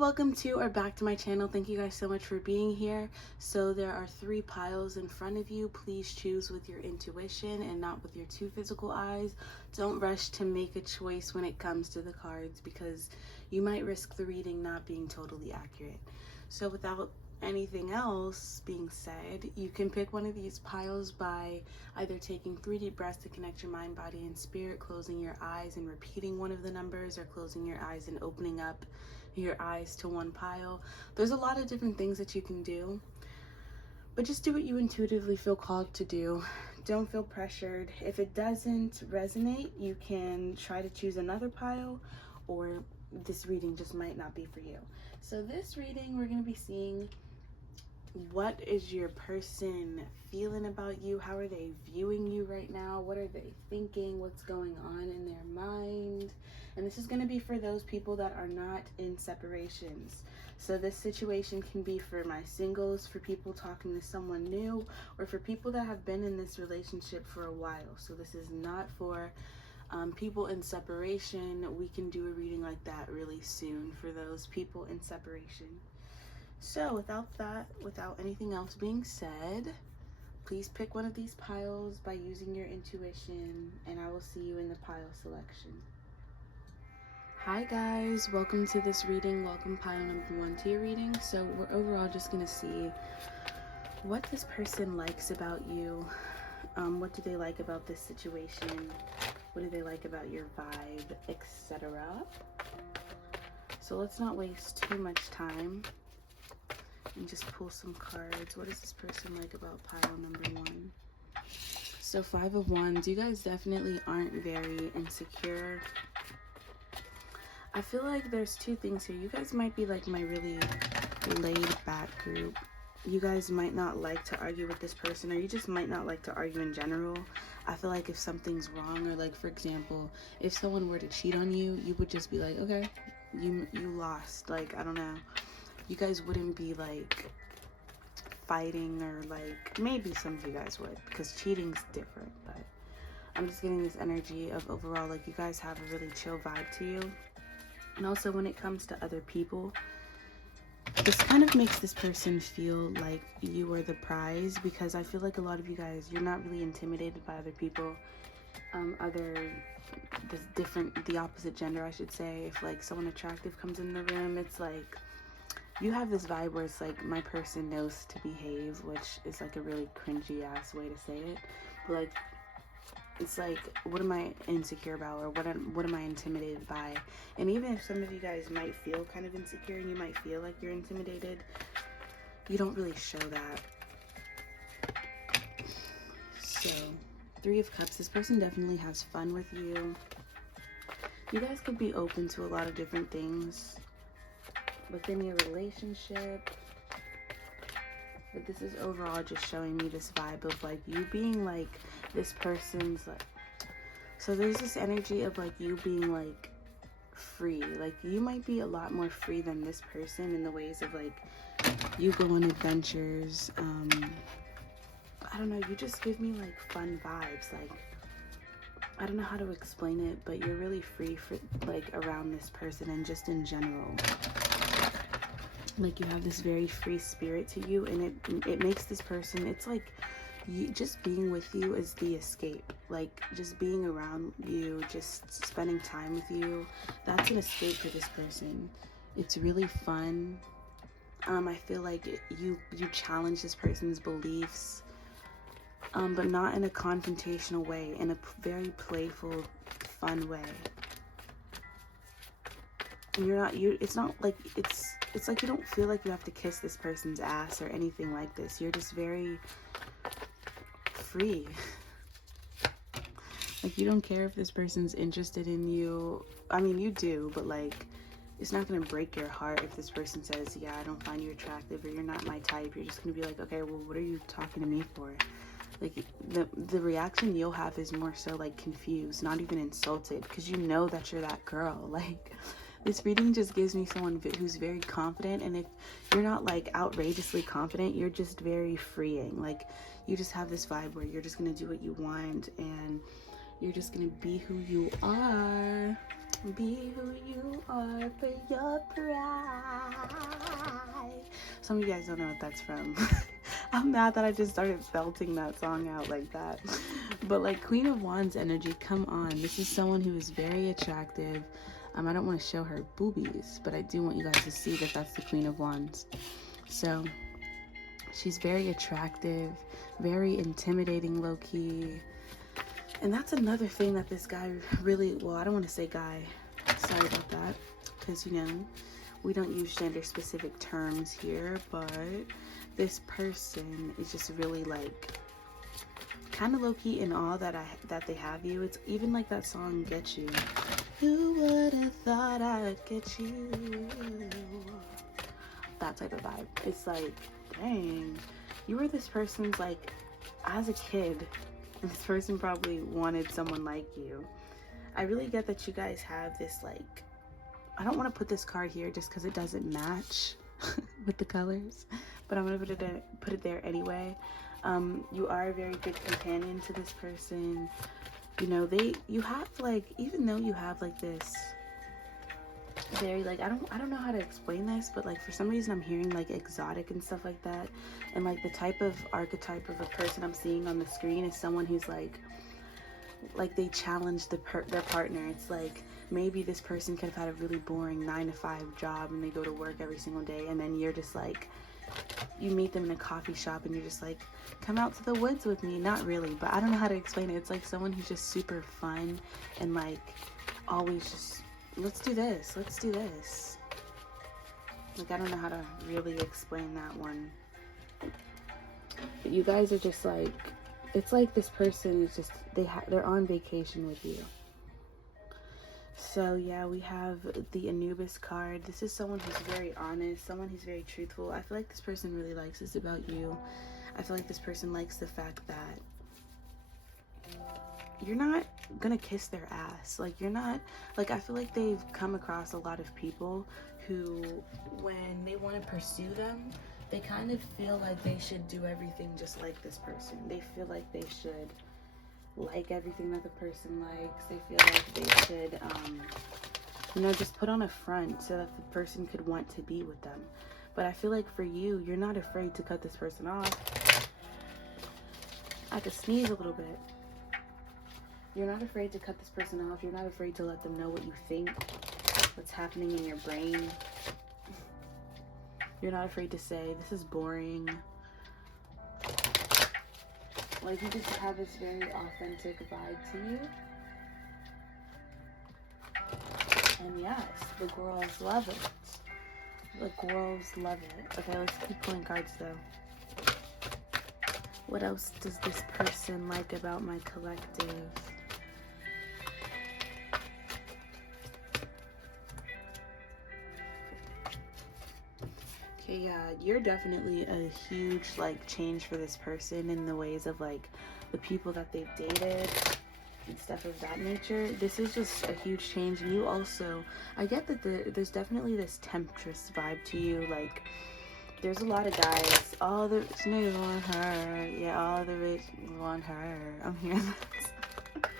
welcome to or back to my channel. Thank you guys so much for being here. So there are 3 piles in front of you. Please choose with your intuition and not with your 2 physical eyes. Don't rush to make a choice when it comes to the cards because you might risk the reading not being totally accurate. So without anything else being said, you can pick one of these piles by either taking 3 deep breaths to connect your mind, body, and spirit, closing your eyes and repeating one of the numbers, or closing your eyes and opening up your eyes to one pile. There's a lot of different things that you can do, but just do what you intuitively feel called to do. Don't feel pressured. If it doesn't resonate, you can try to choose another pile, or this reading just might not be for you. So this reading, we're going to be seeing what is your person feeling about you? How are they viewing you right now? What are they thinking? What's going on in their mind? And this is going to be for those people that are not in separations. So this situation can be for my singles, for people talking to someone new, or for people that have been in this relationship for a while. So this is not for people in separation. We can do a reading like that really soon for those people in separation. So without anything else being said, please pick one of these piles by using your intuition, and I will see you in the pile selection. Hi guys, welcome to this reading. Welcome pile number 1 to your reading. So we're overall just going to see what this person likes about you. What do they like about this situation? What do they like about your vibe, etc. So let's not waste too much time and just pull some cards. What does this person like about pile number 1? So 5 of Wands, you guys definitely aren't very insecure. I feel like there's 2 things here. You guys might be like my really laid back group. You guys might not like to argue with this person, or you just might not like to argue in general. I feel like if something's wrong, or like for example, if someone were to cheat on you, you would just be like, okay, you lost. Like, I don't know. You guys wouldn't be like fighting, or like, maybe some of you guys would, because cheating's different, but I'm just getting this energy of overall like you guys have a really chill vibe to you. And also when it comes to other people, this kind of makes this person feel like you are the prize, because I feel like a lot of you guys, you're not really intimidated by other people, the opposite gender, I should say. If like someone attractive comes in the room, it's like you have this vibe where it's like, my person knows to behave, which is like a really cringy ass way to say it, but like, it's like, what am I insecure about, or what am I intimidated by? And even if some of you guys might feel kind of insecure and you might feel like you're intimidated, you don't really show that. So 3 of Cups, this person definitely has fun with you. You guys could be open to a lot of different things within your relationship, but this is overall just showing me this vibe of like you being like this person's like, so there's this energy of like you being like free. Like you might be a lot more free than this person in the ways of like you go on adventures. I don't know, you just give me like fun vibes. Like, I don't know how to explain it, but you're really free for like around this person, and just in general. Like you have this very free spirit to you, and it makes this person, it's like just being with you is the escape. Like just being around you, just spending time with you, that's an escape for this person. It's really fun. I feel like you challenge this person's beliefs, but not in a confrontational way, in a very playful, fun way. And it's like you don't feel like you have to kiss this person's ass or anything like this. You're just very free. Like you don't care if this person's interested in you. I mean, you do, but like it's not gonna break your heart if this person says, yeah, I don't find you attractive, or you're not my type. You're just gonna be like, okay, well, what are you talking to me for? Like the reaction you'll have is more so like confused, not even insulted, because you know that you're that girl. Like this reading just gives me someone who's very confident, and if you're not like outrageously confident, you're just very freeing. Like you just have this vibe where you're just gonna do what you want, and you're just gonna be who you are. Be who you are for your pride. Some of you guys don't know what that's from. I'm mad that I just started belting that song out like that. But like Queen of Wands energy, come on. This is someone who is very attractive. I don't want to show her boobies, but I do want you guys to see that that's the Queen of Wands. So she's very attractive, very intimidating, low-key. And that's another thing that this guy really, well, I don't want to say guy. Sorry about that. Because, you know, we don't use gender-specific terms here, but this person is just really like kind of low-key in awe that they have you. It's even like that song Get You. Who would have thought I'd get you? That type of vibe. It's like, dang, you were this person's, like, as a kid, this person probably wanted someone like you. I really get that you guys have this, like, I don't want to put this card here just because it doesn't match with the colors, but I'm going to put it there anyway. You are a very good companion to this person. You know, you have, like, even though you have, like, this very, like, I don't know how to explain this, but, like, for some reason I'm hearing, like, exotic and stuff like that. And, like, the type of archetype of a person I'm seeing on the screen is someone who's, like they challenge their partner. It's like, maybe this person could have had a really boring 9-to-5 job and they go to work every single day, and then you're just like, you meet them in a coffee shop and you're just like, come out to the woods with me. Not really, but I don't know how to explain it. It's like someone who's just super fun and like always just, let's do this, let's do this. Like, I don't know how to really explain that one, but you guys are just like, it's like this person is just, they're on vacation with you. So yeah, we have the Anubis card. This is someone who's very honest, someone who's very truthful. I feel like this person really likes this about you. I feel like this person likes the fact that you're not gonna kiss their ass. Like, you're not, like, I feel like they've come across a lot of people who, when they want to pursue them, they kind of feel like they should do everything just like this person. They feel like they should like everything that the person likes. They feel like they should, you know, just put on a front so that the person could want to be with them. But I feel like for you, you're not afraid to cut this person off. I had to sneeze a little bit. You're not afraid to cut this person off. You're not afraid to let them know what you think, what's happening in your brain. You're not afraid to say, this is boring. Like, you just have this very authentic vibe to you. And yes, the girls love it. The girls love it. Okay, let's keep pulling cards though. What else does this person like about my collective? Yeah, you're definitely a huge like change for this person in the ways of like the people that they've dated and stuff of that nature. This is just a huge change. And you also, I get that there's definitely this temptress vibe to you. Like, there's a lot of guys, all the rich niggas want her. Yeah, all the rich want her. I'm hearing that.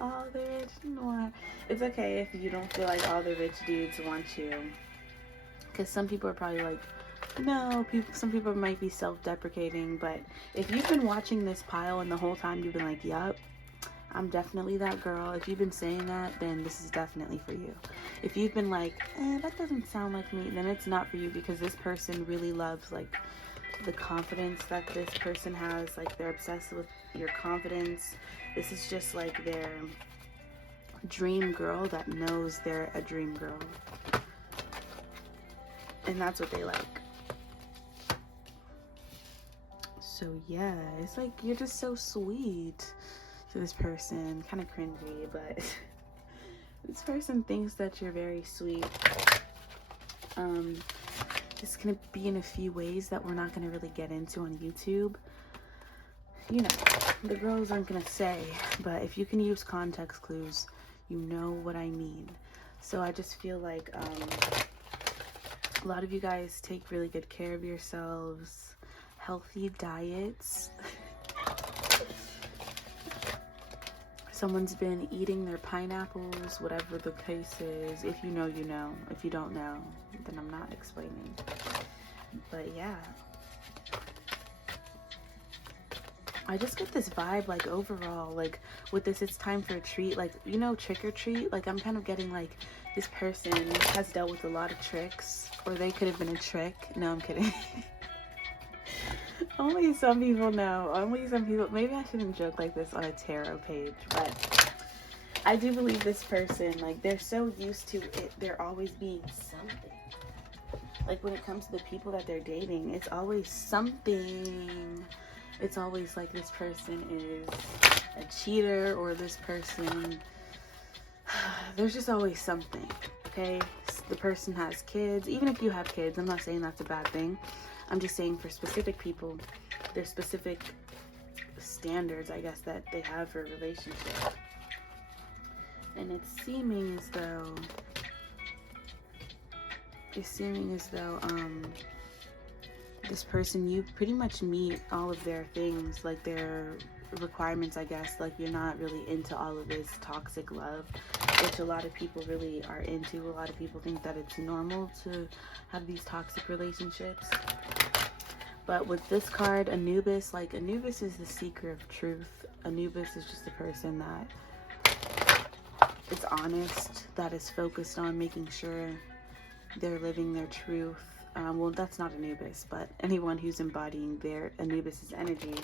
All the rich want. It's okay if you don't feel like all the rich dudes want you. Because some people are probably like, no, some people might be self-deprecating, but if you've been watching this pile and the whole time you've been like, yup, I'm definitely that girl. If you've been saying that, then this is definitely for you. If you've been like, that doesn't sound like me, then it's not for you, because this person really loves like the confidence that this person has. Like, they're obsessed with your confidence. This is just like their dream girl that knows they're a dream girl. And that's what they like. So yeah, it's like you're just so sweet to this person. Kind of cringy, but this person thinks that you're very sweet. It's gonna be in a few ways that we're not gonna really get into on YouTube. You know, the girls aren't gonna say, but if you can use context clues, you know what I mean. So I just feel like a lot of you guys take really good care of yourselves, healthy diets. Someone's been eating their pineapples, whatever the case is. If you know, you know. If you don't know, then I'm not explaining. But yeah. I just get this vibe, like, overall, like, with this, it's time for a treat. Like, you know, trick or treat? Like, I'm kind of getting, like, this person has dealt with a lot of tricks. Or they could have been a trick. No, I'm kidding. Only some people know. Only some people. Maybe I shouldn't joke like this on a tarot page, but I do believe this person, like, they're so used to it, they're always being something. Like, when it comes to the people that they're dating, it's always something. It's always like this person is a cheater, or this person, there's just always something, okay? The person has kids. Even if you have kids, I'm not saying that's a bad thing. I'm just saying for specific people, there's specific standards, I guess, that they have for a relationship. And it's seeming as though this person, you pretty much meet all of their things, like their requirements, I guess. Like, you're not really into all of this toxic love, which a lot of people really are into. A lot of people think that it's normal to have these toxic relationships. But with this card, Anubis, like, Anubis is the seeker of truth. Anubis is just a person that is honest, that is focused on making sure they're living their truth. Well, that's not Anubis, but anyone who's embodying their Anubis's energy.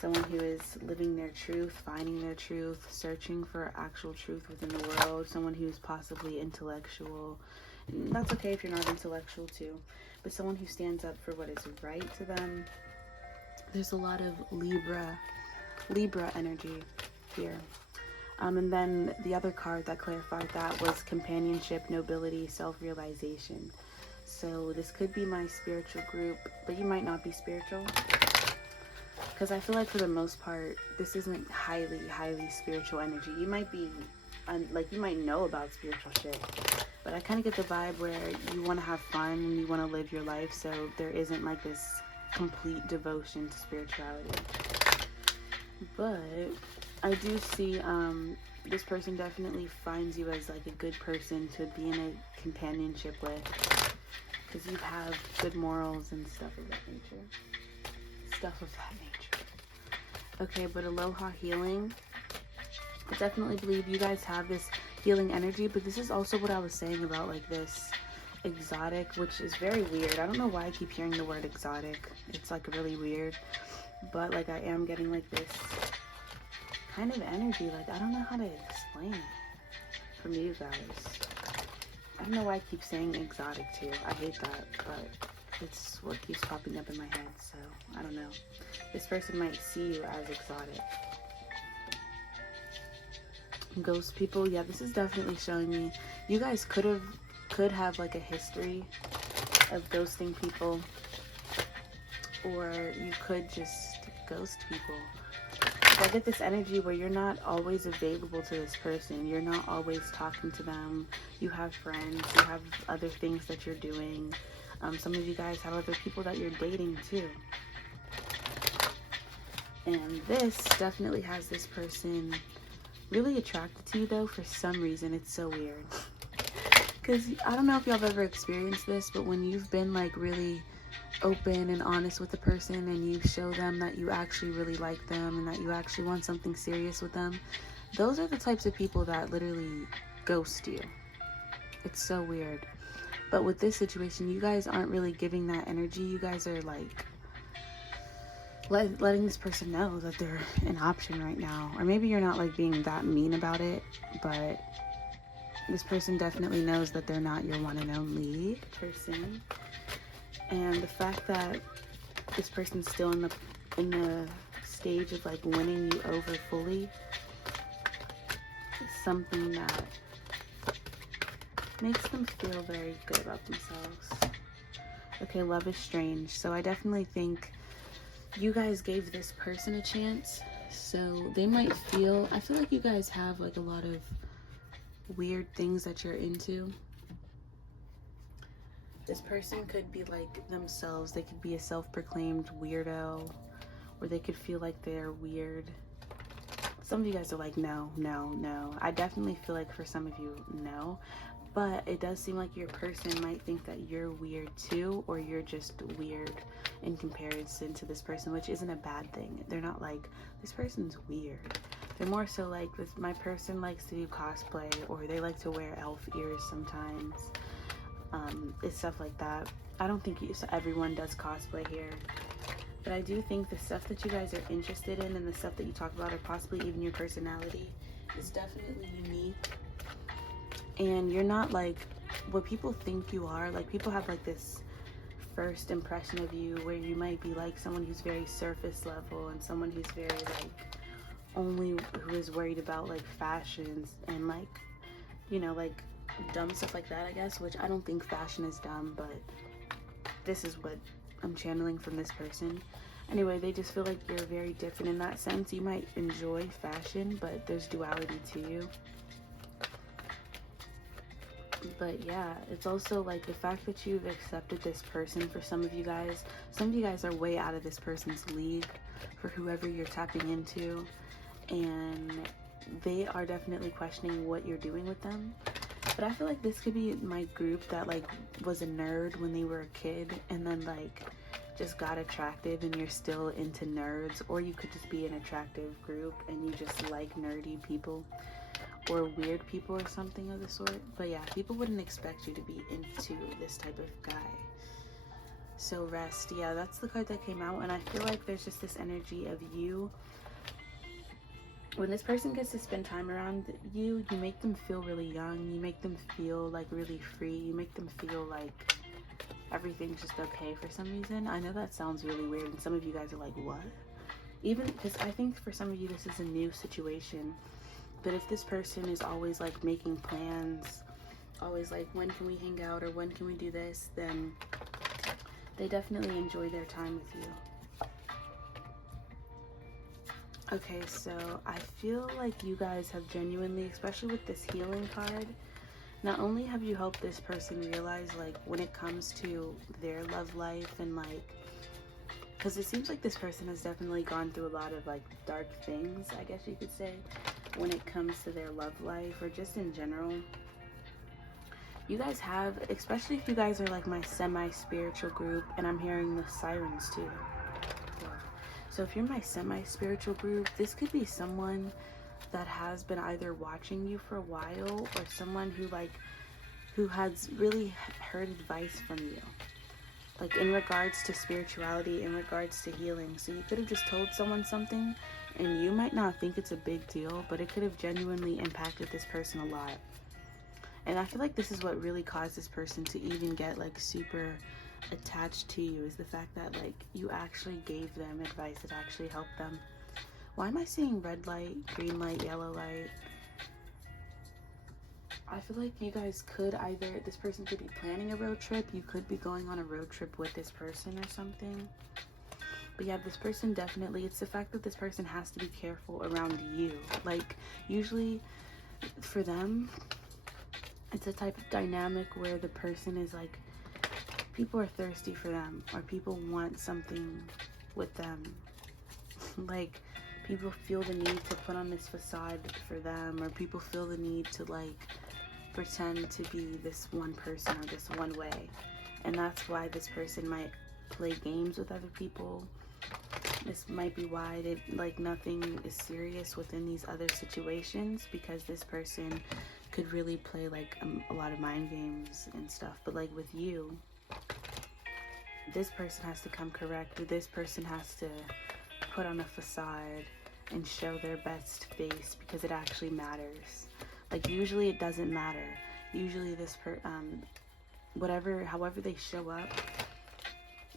Someone who is living their truth, finding their truth, searching for actual truth within the world. Someone who's possibly intellectual. That's okay if you're not intellectual too. But someone who stands up for what is right to them. There's a lot of Libra energy here. And then the other card that clarified that was companionship, nobility, self-realization. So this could be my spiritual group, but you might not be spiritual. Because I feel like for the most part, this isn't highly spiritual energy. You might be, like, you might know about spiritual shit. But I kind of get the vibe where you want to have fun and you want to live your life. So there isn't like this complete devotion to spirituality. But I do see this person definitely finds you as like a good person to be in a companionship with. Because you have good morals and stuff of that nature. Okay, but Aloha Healing. I definitely believe you guys have this healing energy, but this is also what I was saying about like this exotic, which is very weird. I don't know why I keep hearing the word exotic. It's like really weird, but like I am getting like this kind of energy. Like, I don't know how to explain it from you guys. I don't know why I keep saying exotic too. I hate that, but it's what keeps popping up in my head, so I don't know. This person might see you as exotic. Ghost people, yeah, this is definitely showing me you guys could have like a history of ghosting people, or you could just ghost people. I get this energy where you're not always available to this person. You're not always talking to them. You have friends, you have other things that you're doing. Some of you guys have other people that you're dating too. And this definitely has this person really attracted to you though for some reason. It's so weird. Because I don't know if y'all have ever experienced this, but when you've been like really open and honest with the person and you show them that you actually really like them and that you actually want something serious with them, those are the types of people that literally ghost you. It's so weird. But with this situation, you guys aren't really giving that energy. You guys are like letting this person know that they're an option right now. Or maybe you're not like being that mean about it, but this person definitely knows that they're not your one and only person. And the fact that this person's still in the stage of like winning you over fully is something that makes them feel very good about themselves. Okay, love is strange. So I definitely think you guys gave this person a chance. So they might feel, I feel like you guys have like a lot of weird things that you're into. This person could be like themselves. They could be a self-proclaimed weirdo, or they could feel like they're weird. some of you guys are like, no, no, no. I definitely feel like for some of you, no. But it does seem like your person might think that you're weird too, or you're just weird in comparison to this person, which isn't a bad thing. They're not like, this person's weird. They're more so like, this, my person likes to do cosplay, or they like to wear elf ears sometimes. It's stuff like that. I don't think everyone does cosplay here. But I do think the stuff that you guys are interested in and the stuff that you talk about, or possibly even your personality, is definitely unique. And you're not like what people think you are. Like, people have like this first impression of you where you might be like someone who's very surface level and someone who's very like only who is worried about like fashions and like, you know, like dumb stuff like that, I guess, which I don't think fashion is dumb, but this is what I'm channeling from this person. Anyway, they just feel like you're very different in that sense. You might enjoy fashion, but there's duality to you. But yeah, it's also like the fact that you've accepted this person. For some of you guys are way out of this person's league for whoever you're tapping into, and they are definitely questioning what you're doing with them. But I feel like this could be my group that like was a nerd when they were a kid and then like just got attractive and you're still into nerds, or you could just be an attractive group and you just like nerdy people or weird people or something of the sort. But yeah, people wouldn't expect you to be into this type of guy. So rest, yeah, that's the card that came out, and I feel like there's just this energy of you. When this person gets to spend time around you, you make them feel really young, you make them feel like really free, you make them feel like everything's just okay for some reason. I know that sounds really weird, and some of you guys are like, what? Even because I think for some of you this is a new situation. But if this person is always like making plans, always like, when can we hang out or when can we do this, then they definitely enjoy their time with you. Okay, so I feel like you guys have genuinely, especially with this healing card, not only have you helped this person realize like when it comes to their love life and like, because it seems like this person has definitely gone through a lot of like dark things, I guess you could say, when it comes to their love life or just in general. You guys have, especially if you guys are like my semi-spiritual group, and I'm hearing the sirens too. Yeah. So if you're my semi-spiritual group, this could be someone that has been either watching you for a while or someone who has really heard advice from you, like in regards to spirituality, in regards to healing. So you could have just told someone something and you might not think it's a big deal, but it could have genuinely impacted this person a lot. And I feel like this is what really caused this person to even get like super attached to you, is the fact that like you actually gave them advice that actually helped them. Why am I seeing red light, green light, yellow light? I feel like you guys could either, this person could be planning a road trip, you could be going on a road trip with this person or something. But yeah, this person definitely, it's the fact that this person has to be careful around you. Like, usually for them, it's a type of dynamic where the person is like, people are thirsty for them, or people want something with them. Like, people feel the need to put on this facade for them, or people feel the need to like pretend to be this one person or this one way. And that's why this person might play games with other people. This might be why they like nothing is serious within these other situations, because this person could really play like a lot of mind games and stuff. But like with you, this person has to come correct. This person has to put on a facade and show their best face, because it actually matters. Like usually it doesn't matter. Usually this however they show up,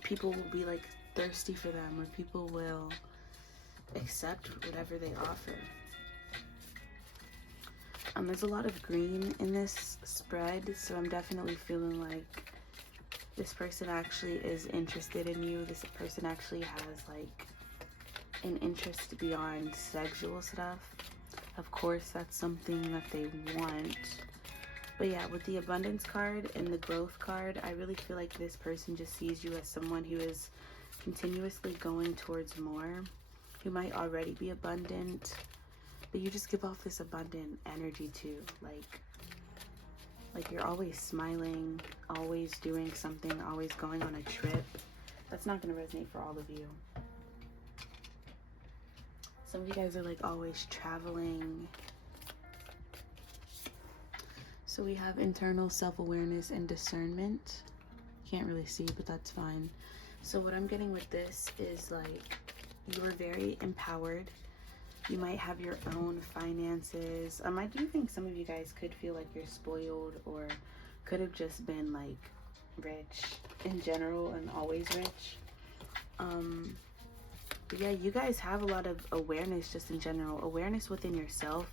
people will be like thirsty for them, or people will accept whatever they offer. There's a lot of green in this spread, so I'm definitely feeling like this person actually is interested in you. This person actually has like an interest beyond sexual stuff. Of course, that's something that they want. But yeah, with the abundance card and the growth card, I really feel like this person just sees you as someone who is continuously going towards more, who might already be abundant, but you just give off this abundant energy too. Like you're always smiling, always doing something, always going on a trip. That's not going to resonate for all of you. Some of you guys are like always traveling. So we have internal self-awareness and discernment. Can't really see, but that's fine. So what I'm getting with this is like you are very empowered. You might have your own finances. I do think some of you guys could feel like you're spoiled, or could have just been like rich in general and always rich. But yeah, you guys have a lot of awareness just in general, awareness within yourself,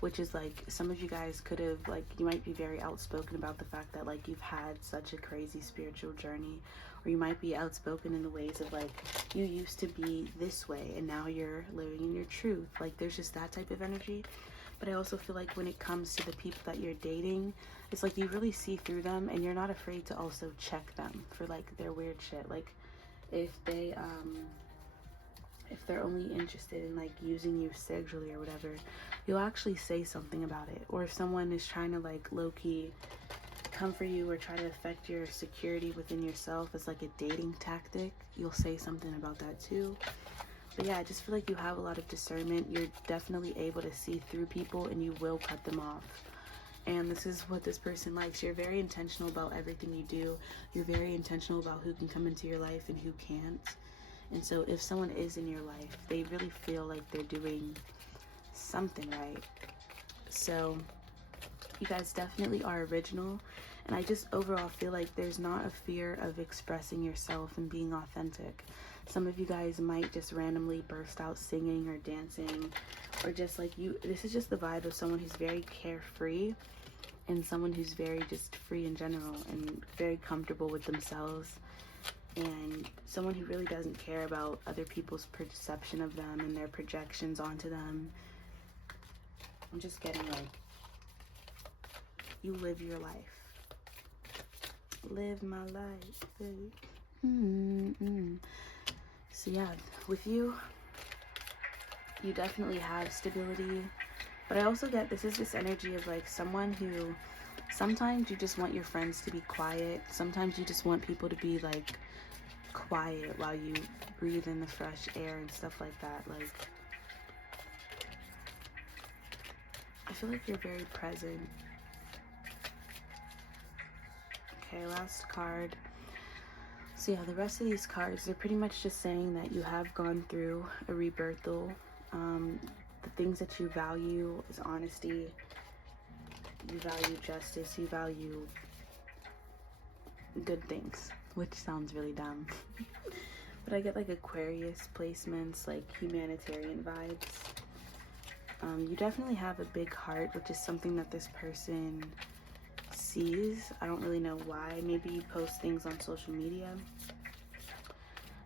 which is like some of you guys could have, like, you might be very outspoken about the fact that like you've had such a crazy spiritual journey, or you might be outspoken in the ways of like you used to be this way and now you're living in your truth. Like there's just that type of energy. But I also feel like when it comes to the people that you're dating, it's like you really see through them, and you're not afraid to also check them for like their weird shit. Like if they're only interested in like using you sexually or whatever, you'll actually say something about it. Or if someone is trying to like low-key come for you or try to affect your security within yourself as like a dating tactic, you'll say something about that too. But yeah, I just feel like you have a lot of discernment. You're definitely able to see through people, and you will cut them off. And this is what this person likes. You're very intentional about everything you do. You're very intentional about who can come into your life and who can't. And so if someone is in your life, they really feel like they're doing something right. So you guys definitely are original. And I just overall feel like there's not a fear of expressing yourself and being authentic. Some of you guys might just randomly burst out singing or dancing, or just like this is just the vibe of someone who's very carefree, and someone who's very just free in general and very comfortable with themselves, and someone who really doesn't care about other people's perception of them and their projections onto them. I'm just getting like, you live your life. Live my life, baby. So yeah, with you, you definitely have stability. But I also get this energy of like someone who, sometimes you just want your friends to be quiet. Sometimes you just want people to be like quiet while you breathe in the fresh air and stuff like that. Like, I feel like you're very present. Okay, last card. So yeah, the rest of these cards, they're pretty much just saying that you have gone through a rebirthal. The things that you value is honesty. You value justice. You value good things, which sounds really dumb. But I get like Aquarius placements, like humanitarian vibes. You definitely have a big heart, which is something that this person sees. I don't really know why. Maybe you post things on social media.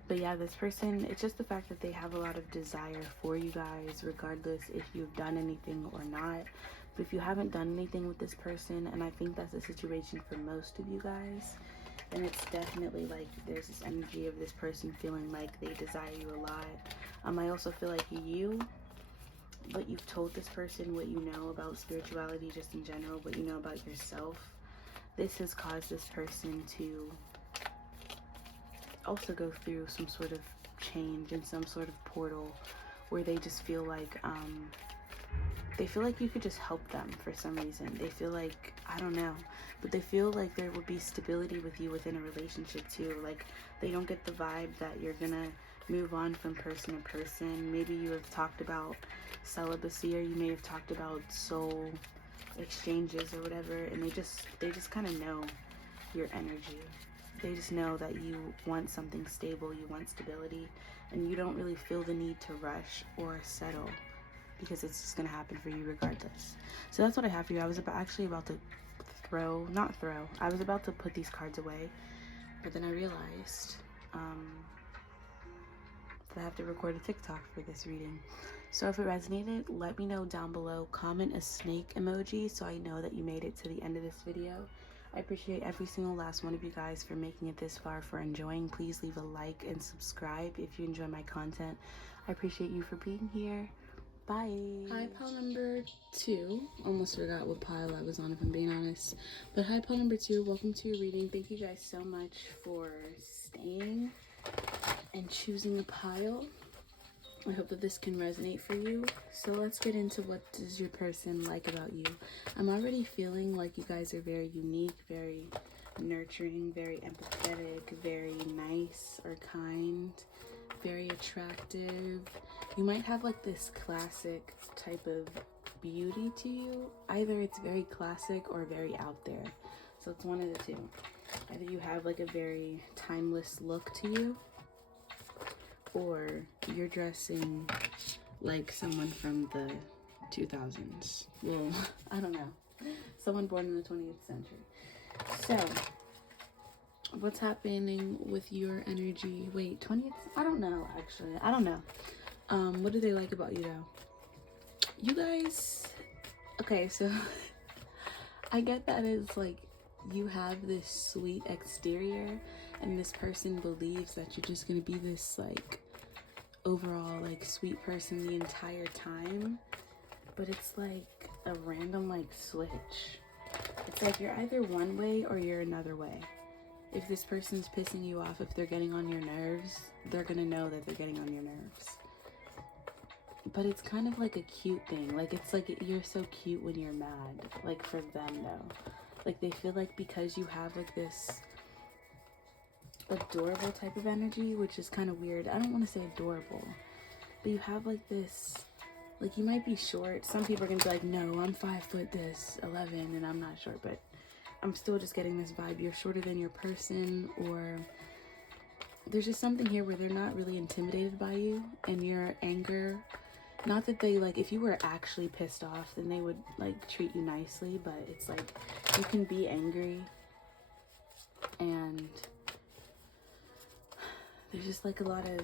But yeah, this person, it's just the fact that they have a lot of desire for you guys, regardless if you've done anything or not. But if you haven't done anything with this person, and I think that's the situation for most of you guys, then it's definitely like there's this energy of this person feeling like they desire you a lot. I also feel like what you've told this person, what you know about spirituality just in general, what you know about yourself, this has caused this person to also go through some sort of change and some sort of portal where they just feel like you could just help them for some reason. They feel like, I don't know, but they feel like there would be stability with you within a relationship too. Like, they don't get the vibe that you're gonna move on from person to person. Maybe you have talked about celibacy, or you may have talked about soul exchanges or whatever, and they just kind of know your energy. They just know that you want something stable, you want stability, and you don't really feel the need to rush or settle, because it's just gonna happen for you regardless. So that's what I have for you. I was actually about to I was about to put these cards away, but then I realized that I have to record a TikTok for this reading. So if it resonated, let me know down below. Comment a snake emoji so I know that you made it to the end of this video. I appreciate every single last one of you guys for making it this far, for enjoying. Please leave a like and subscribe if you enjoy my content. I appreciate you for being here, Bye. Hi, pile number 2. Almost forgot what pile I was on, if I'm being honest. But hi, pile number 2. Welcome to your reading. Thank you guys so much for staying and choosing a pile. I hope that this can resonate for you. So let's get into what does your person like about you. I'm already feeling like you guys are very unique, very nurturing, very empathetic, very nice or kind, very attractive. You might have like this classic type of beauty to you. Either it's very classic or very out there. So it's one of the two. Either you have like a very timeless look to you, or you're dressing like someone from the 2000s. Well, I don't know. Someone born in the 20th century. So, what's happening with your energy? Wait, 20th? I don't know, actually. I don't know. What do they like about you, though? You guys... Okay, so... I get that it's like you have this sweet exterior, and this person believes that you're just gonna be this, like, overall, like, sweet person the entire time. But it's like a random, like, switch. It's like you're either one way or you're another way. If this person's pissing you off, if they're getting on your nerves, they're gonna know that they're getting on your nerves. But it's kind of like a cute thing. Like, it's like you're so cute when you're mad. Like, for them, though. Like, they feel like because you have, like, this adorable type of energy, which is kind of weird. I don't want to say adorable. But you have, like, this... Like, you might be short. Some people are going to be like, no, I'm 5'11", and I'm not short. But I'm still just getting this vibe. You're shorter than your person, or there's just something here where they're not really intimidated by you. And your anger, not that they, like, if you were actually pissed off, then they would, like, treat you nicely. But it's like, you can be angry. And there's just, like, a lot of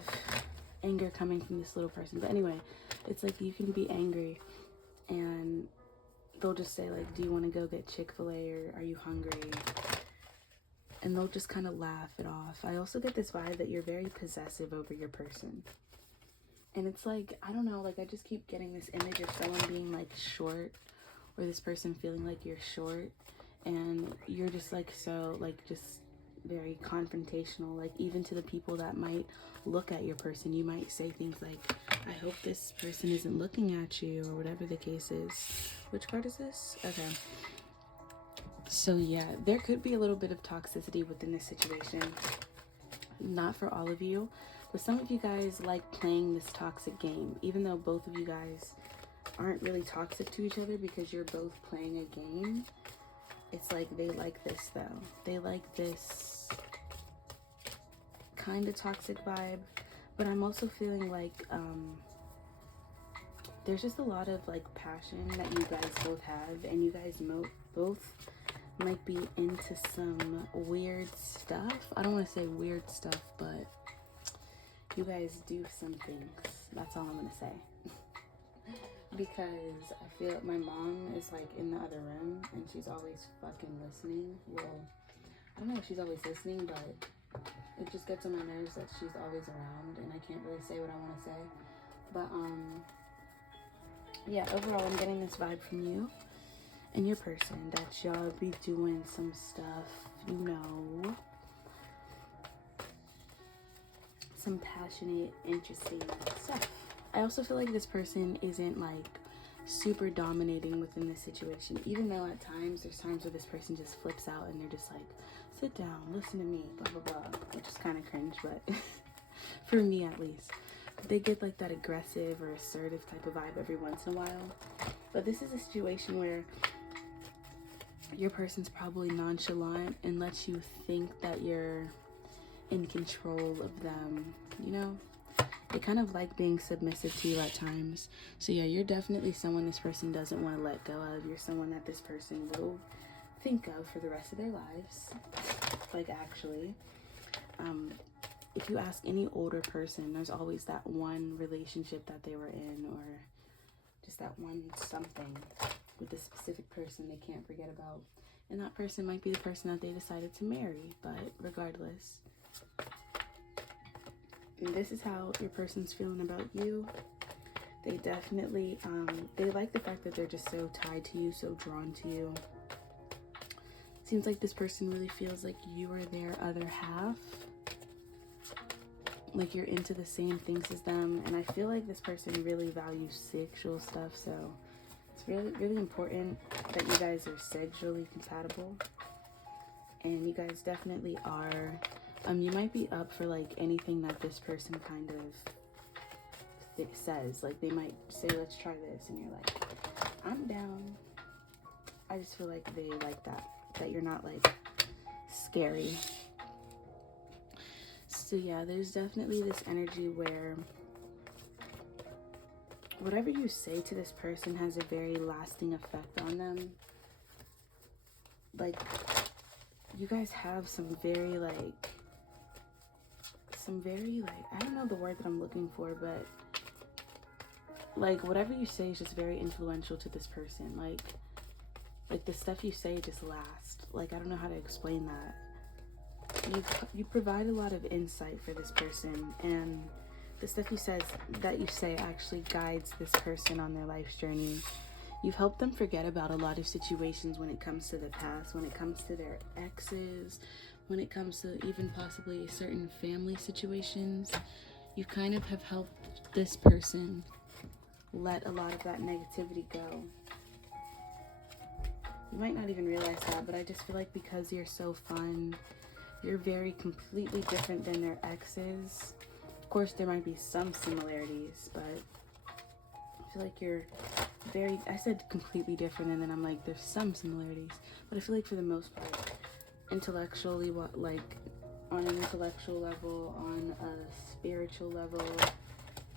anger coming from this little person. But anyway, it's like you can be angry and they'll just say, like, do you want to go get Chick-fil-A, or are you hungry? And they'll just kind of laugh it off. I also get this vibe that you're very possessive over your person. And it's like, I don't know, like, I just keep getting this image of someone being, like, short, or this person feeling like you're short, and you're just, like, so, like, just very confrontational. Like, even to the people that might look at your person, you might say things like, I hope this person isn't looking at you, or whatever the case is. Which card is this? Okay. So yeah, there could be a little bit of toxicity within this situation. Not for all of you, but some of you guys like playing this toxic game, even though both of you guys aren't really toxic to each other because you're both playing a game. It's like they like this, though. They like this kind of toxic vibe. But I'm also feeling like there's just a lot of, like, passion that you guys both have. And you guys both might be into some weird stuff. I don't want to say weird stuff, but you guys do some things. That's all I'm going to say. Because I feel my mom is, like, in the other room, and she's always fucking listening. Well, I don't know if she's always listening, but it just gets on my nerves that she's always around, and I can't really say what I want to say. But, yeah, overall, I'm getting this vibe from you and your person that y'all be doing some stuff, you know, some passionate, interesting stuff. I also feel like this person isn't, like, super dominating within this situation, even though at times, there's times where this person just flips out and they're just like, sit down, listen to me, blah, blah, blah, which is kind of cringe, but for me at least. They get, like, that aggressive or assertive type of vibe every once in a while. But this is a situation where your person's probably nonchalant and lets you think that you're in control of them, you know? They kind of like being submissive to you at times. So yeah, you're definitely someone this person doesn't want to let go of. You're someone that this person will think of for the rest of their lives. Like, actually. If you ask any older person, there's always that one relationship that they were in, or just that one something with a specific person they can't forget about. And that person might be the person that they decided to marry, but regardless. And this is how your person's feeling about you. They definitely, they like the fact that they're just so tied to you, so drawn to you. Seems like this person really feels like you are their other half. Like you're into the same things as them. And I feel like this person really values sexual stuff. So it's really, really important that you guys are sexually compatible. And you guys definitely are. You might be up for like anything that this person kind of says. Like they might say, let's try this, and you're like, I'm down. I just feel like they like that you're not like scary. So yeah, there's definitely this energy where whatever you say to this person has a very lasting effect on them. Like you guys have some very I don't know the word that I'm looking for, but like whatever you say is just very influential to this person. Like the stuff you say just lasts. Like I don't know how to explain that. You provide a lot of insight for this person, and the stuff you say actually guides this person on their life's journey. You've helped them forget about a lot of situations when it comes to the past, when it comes to their exes, when it comes to even possibly certain family situations. You kind of have helped this person let a lot of that negativity go. You might not even realize that, but I just feel like because you're so fun, you're very completely different than their exes. Of course, there might be some similarities, but I feel like you're very, I said completely different, and then I'm like, there's some similarities, but I feel like for the most part, intellectually, like on an intellectual level, on a spiritual level,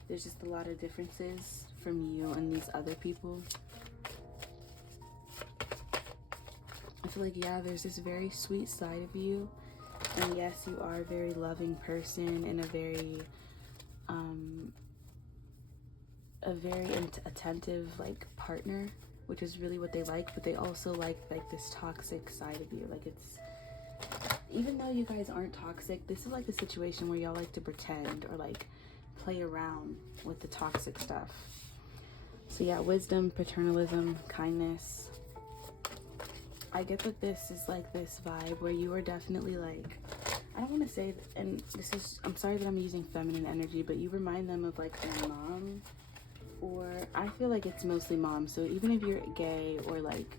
there's just a lot of differences from you and these other people. I feel like, yeah, there's this very sweet side of you, and yes, you are a very loving person and a very attentive like partner, which is really what they like. But they also like this toxic side of you. Like it's, even though you guys aren't toxic, this is like a situation where y'all like to pretend or like play around with the toxic stuff. So yeah, wisdom, paternalism, kindness. I get that this is like this vibe where you are definitely like, I don't want to say, and this is, I'm sorry that I'm using feminine energy, but you remind them of like their mom, or I feel like it's mostly mom. So even if you're gay or like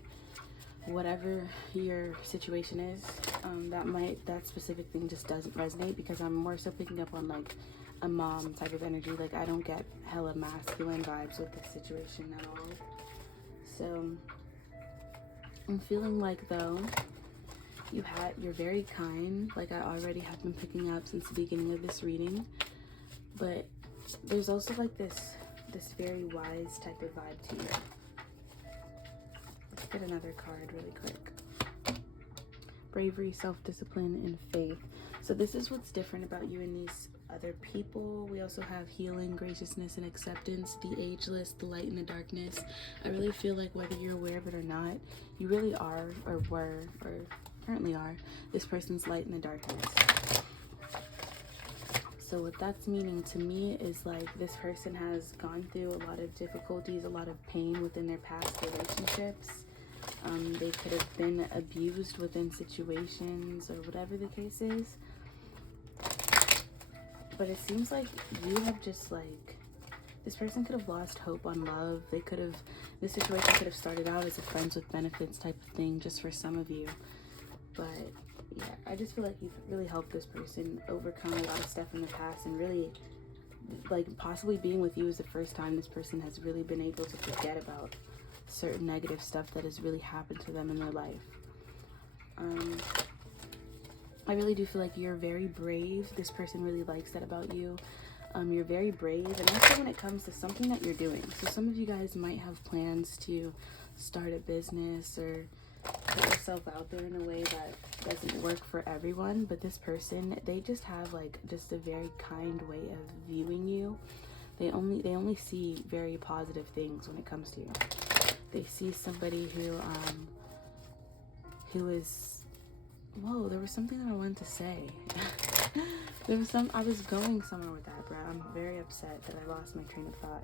whatever your situation is, that specific thing just doesn't resonate, because I'm more so picking up on like a mom type of energy. Like I don't get hella masculine vibes with this situation at all. So I'm feeling like though you're very kind, like I already have been picking up since the beginning of this reading, but there's also like this very wise type of vibe to you. Let's get another card really quick. Bravery, self-discipline, and faith. So this is what's different about you and these other people. We also have healing, graciousness, and acceptance, the ageless, the light and the darkness. I really feel like whether you're aware of it or not, you really are, or were, or currently are, this person's light in the darkness. So what that's meaning to me is like this person has gone through a lot of difficulties, a lot of pain within their past relationships. They could have been abused within situations or whatever the case is. But it seems like you have just like, this person could have lost hope on love. This situation could have started out as a friends with benefits type of thing just for some of you. But yeah, I just feel like you've really helped this person overcome a lot of stuff in the past, and really like possibly being with you is the first time this person has really been able to forget about certain negative stuff that has really happened to them in their life. I really do feel like you're very brave. This person really likes that about you. You're very brave, and also when it comes to something that you're doing. So some of you guys might have plans to start a business or put yourself out there in a way that doesn't work for everyone, but this person, they just have like just a very kind way of viewing you. They only see very positive things when it comes to you. They see somebody who is, whoa, there was something that I wanted to say. I was going somewhere with that, bro. I'm very upset that I lost my train of thought.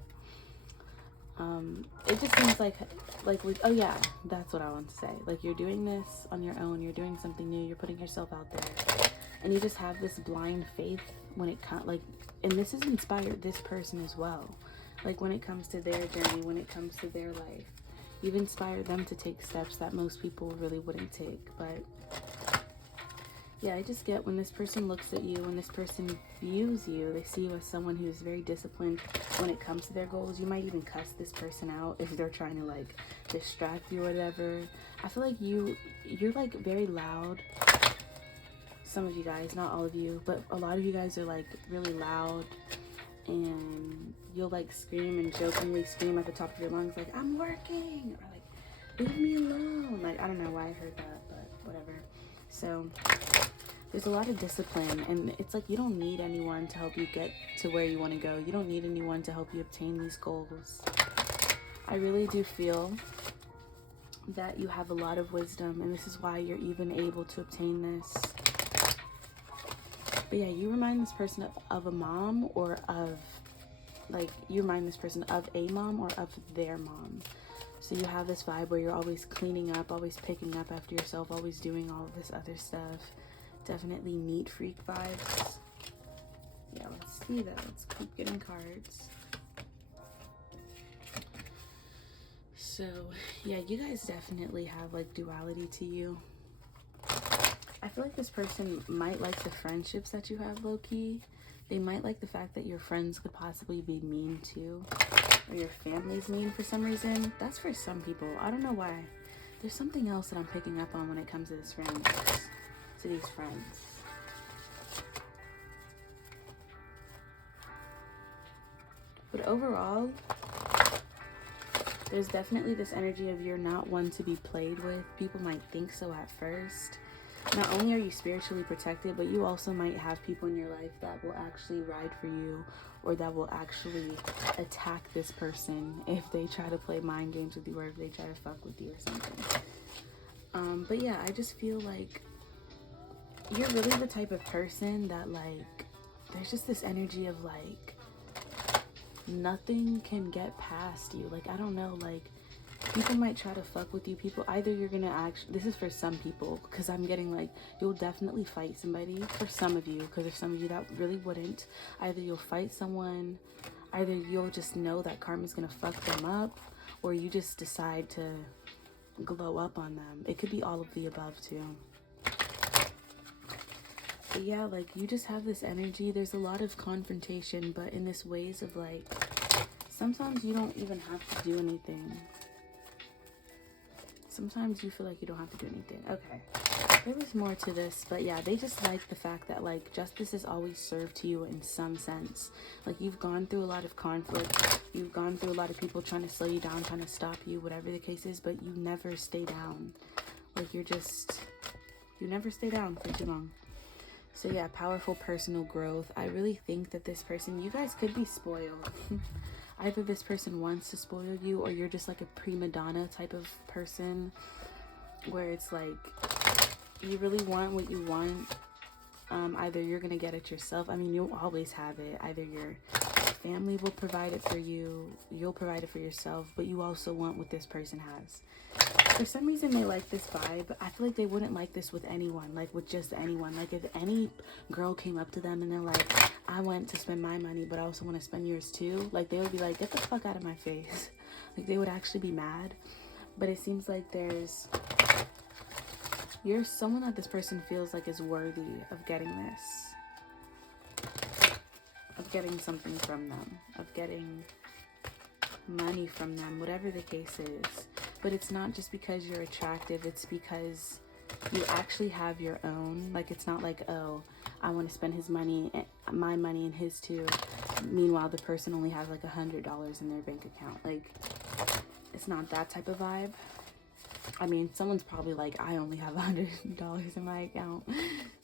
It just seems like oh yeah, that's what I want to say. Like, you're doing this on your own, you're doing something new, you're putting yourself out there, and you just have this blind faith when it comes, like, and this has inspired this person as well. Like, when it comes to their journey, when it comes to their life, you've inspired them to take steps that most people really wouldn't take. But yeah, I just get when this person looks at you, when this person views you, they see you as someone who's very disciplined when it comes to their goals. You might even cuss this person out if they're trying to like distract you or whatever. I feel like you're like very loud. Some of you guys, not all of you, but a lot of you guys are like really loud, and you'll like scream and jokingly scream at the top of your lungs like, I'm working, or like, leave me alone. Like, I don't know why I heard that, but whatever. So there's a lot of discipline, and it's like you don't need anyone to help you get to where you want to go. You don't need anyone to help you obtain these goals. I really do feel that you have a lot of wisdom, and this is why you're even able to obtain this. But yeah, you remind this person of a mom, or of, like, you remind this person of a mom or of their mom. So you have this vibe where you're always cleaning up, always picking up after yourself, always doing all of this other stuff. Definitely neat freak vibes. Yeah, let's see that. Let's keep getting cards. So yeah, you guys definitely have like duality to you. I feel like this person might like the friendships that you have, low-key. They might like the fact that your friends could possibly be mean too, or your family's mean for some reason. That's for some people. I don't know why. There's something else that I'm picking up on when it comes to this friends, to these friends. But overall, there's definitely this energy of you're not one to be played with. People might think so at first. Not only are you spiritually protected, but you also might have people in your life that will actually ride for you, or that will actually attack this person if they try to play mind games with you, or if they try to fuck with you or something. But yeah, I just feel like you're really the type of person that, like, there's just this energy of like nothing can get past you. Like, I don't know, like, people might try to fuck with you. People, either you're gonna actually, this is for some people, because I'm getting like, you'll definitely fight somebody. For some of you, because there's some of you that really wouldn't. Either you'll fight someone, either you'll just know that karma's gonna fuck them up, or you just decide to glow up on them. It could be all of the above too. But yeah, like, you just have this energy. There's a lot of confrontation, but in this ways of like, sometimes you don't even have to do anything. Sometimes you feel like you don't have to do anything. Okay, there was more to this, but yeah, they just like the fact that like justice is always served to you in some sense. Like, you've gone through a lot of conflict, you've gone through a lot of people trying to slow you down, trying to stop you, whatever the case is, but you never stay down. Like, you never stay down for too long. So yeah, powerful personal growth. I really think that this person, you guys could be spoiled. Either this person wants to spoil you, or you're just like a prima donna type of person where it's like you really want what you want. Either you're gonna get it yourself. I mean, you'll always have it. Either your family will provide it for you, you'll provide it for yourself, but you also want what this person has. For some reason, they like this vibe. I feel like they wouldn't like this with anyone, like with just anyone. Like, if any girl came up to them and they're like, I went to spend my money, but I also want to spend yours too, like, they would be like, get the fuck out of my face. Like, they would actually be mad. But it seems like you're someone that this person feels like is worthy of getting this, of getting something from them, of getting money from them, whatever the case is. But it's not just because you're attractive, it's because you actually have your own. Like, it's not like, oh, I want to spend his money, my money and his too. Meanwhile, the person only has like $100 in their bank account. Like, it's not that type of vibe. I mean, someone's probably like, I only have $100 in my account.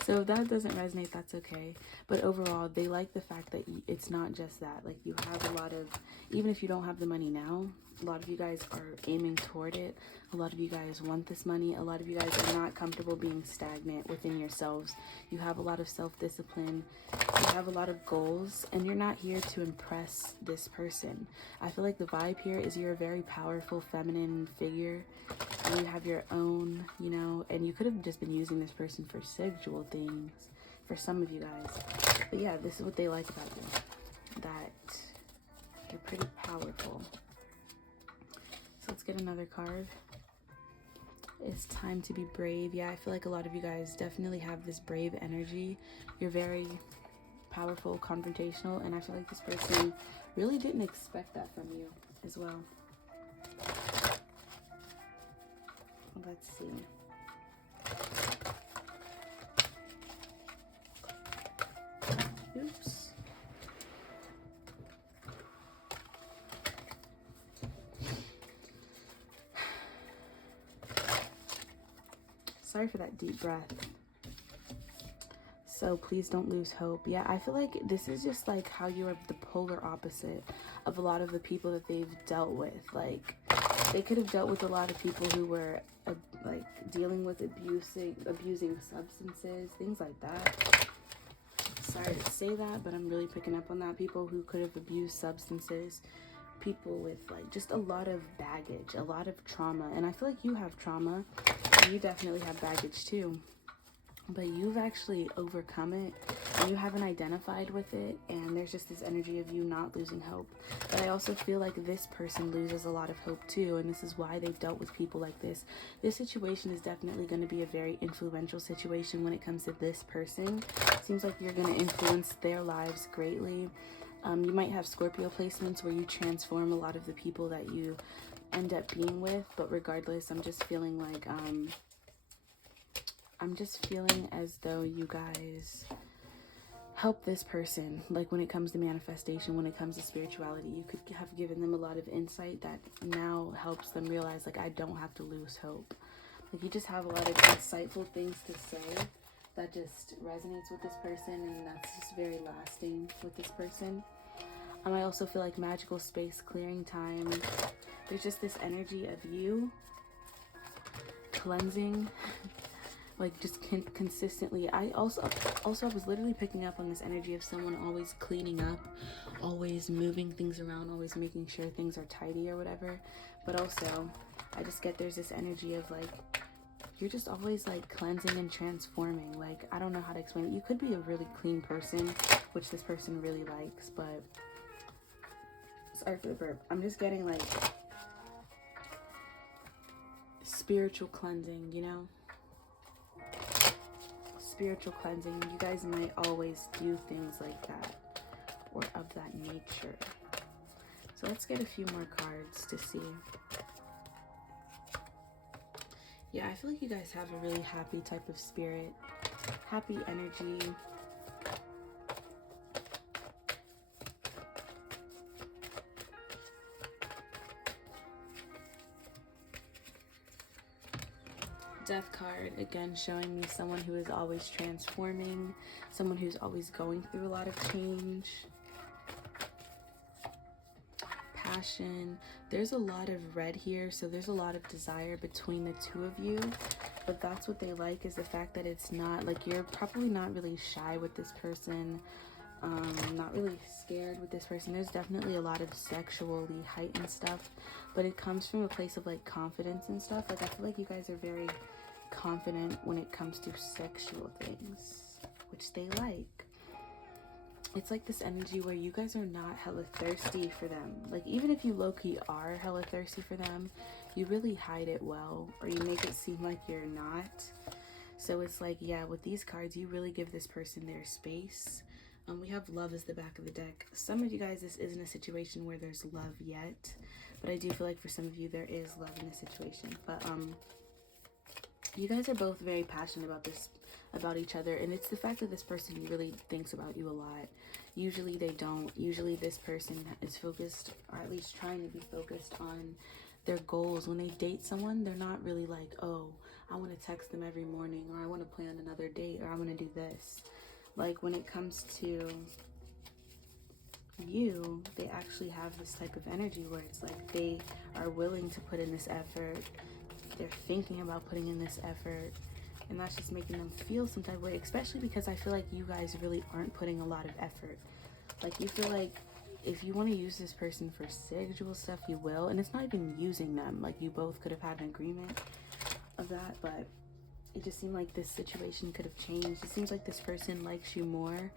So if that doesn't resonate, that's okay. But overall, they like the fact that it's not just that. Like, you have a lot of, even if you don't have the money now, A lot of you guys are aiming toward it. A lot of you guys want this money. A lot of you guys are not comfortable being stagnant within yourselves. You have a lot of self-discipline. You have a lot of goals, and you're not here to impress this person. I feel like the vibe here is you're a very powerful feminine figure. And you have your own, you know, and you could have just been using this person for sexual things for some of you guys. But yeah, this is what they like about you. That you're pretty powerful. So let's get another card. It's time to be brave. Yeah, I feel like a lot of you guys definitely have this brave energy. You're very powerful, confrontational, and I feel like this person really didn't expect that from you as well. Let's see. Oops. Sorry for that deep breath. So please don't lose hope. Yeah, I feel like this is just like how you are the polar opposite of a lot of the people that they've dealt with. Like, they could have dealt with a lot of people who were like dealing with abusing substances, things like that. Sorry to say that, but I'm really picking up on that. People who could have abused substances, people with like just a lot of baggage, a lot of trauma. And I feel like you have trauma. You definitely have baggage too, but you've actually overcome it and you haven't identified with it, and there's just this energy of you not losing hope. But I also feel like this person loses a lot of hope too, and this is why they've dealt with people like this. This situation is definitely going to be a very influential situation when it comes to this person. Seems like you're going to influence their lives greatly. You might have Scorpio placements where you transform a lot of the people that you end up being with, but regardless, I'm just feeling like I'm just feeling as though you guys help this person, like when it comes to manifestation, when it comes to spirituality. You could have given them a lot of insight that now helps them realize, like, I don't have to lose hope. Like, you just have a lot of insightful things to say that just resonates with this person, and that's just very lasting with this person. I also feel like magical space clearing time. There's just this energy of you cleansing, like just consistently. I was literally picking up on this energy of someone always cleaning up, always moving things around, always making sure things are tidy or whatever. But also, I just get there's this energy of like, you're just always like cleansing and transforming. Like, I don't know how to explain it. You could be a really clean person, which this person really likes, but sorry for the burp. I'm just getting like spiritual cleansing, you know? Spiritual cleansing. You guys might always do things like that or of that nature. So let's get a few more cards to see. Yeah, I feel like you guys have a really happy type of spirit, happy energy. Death card, again, showing me someone who is always transforming, someone who's always going through a lot of change. Passion. There's a lot of red here, so there's a lot of desire between the two of you, but that's what they like, is the fact that it's not like, you're probably not really shy with this person, not really scared with this person. There's definitely a lot of sexually heightened stuff, but it comes from a place of like confidence and stuff. Like, I feel like you guys are very confident when it comes to sexual things, which they like. It's like this energy where you guys are not hella thirsty for them. Like, even if you low-key are hella thirsty for them, you really hide it well, or you make it seem like you're not. So it's like, yeah, with these cards, you really give this person their space. We have love as the back of the deck. Some of you guys, this isn't a situation where there's love yet, but I do feel like for some of you there is love in this situation. But you guys are both very passionate about each other, and it's the fact that this person really thinks about you a lot. Usually they don't. Usually this person is focused, or at least trying to be focused on their goals. When they date someone, they're not really like, oh, I want to text them every morning, or I want to plan another date, or I want to do this. Like, when it comes to you, they actually have this type of energy where it's like they are willing to put in this effort. They're thinking about putting in this effort, and that's just making them feel some type of way, especially because I feel like you guys really aren't putting a lot of effort. Like, you feel like if you want to use this person for sexual stuff, you will, and it's not even using them. Like, you both could have had an agreement of that, but it just seemed like this situation could have changed. It seems like this person likes you more,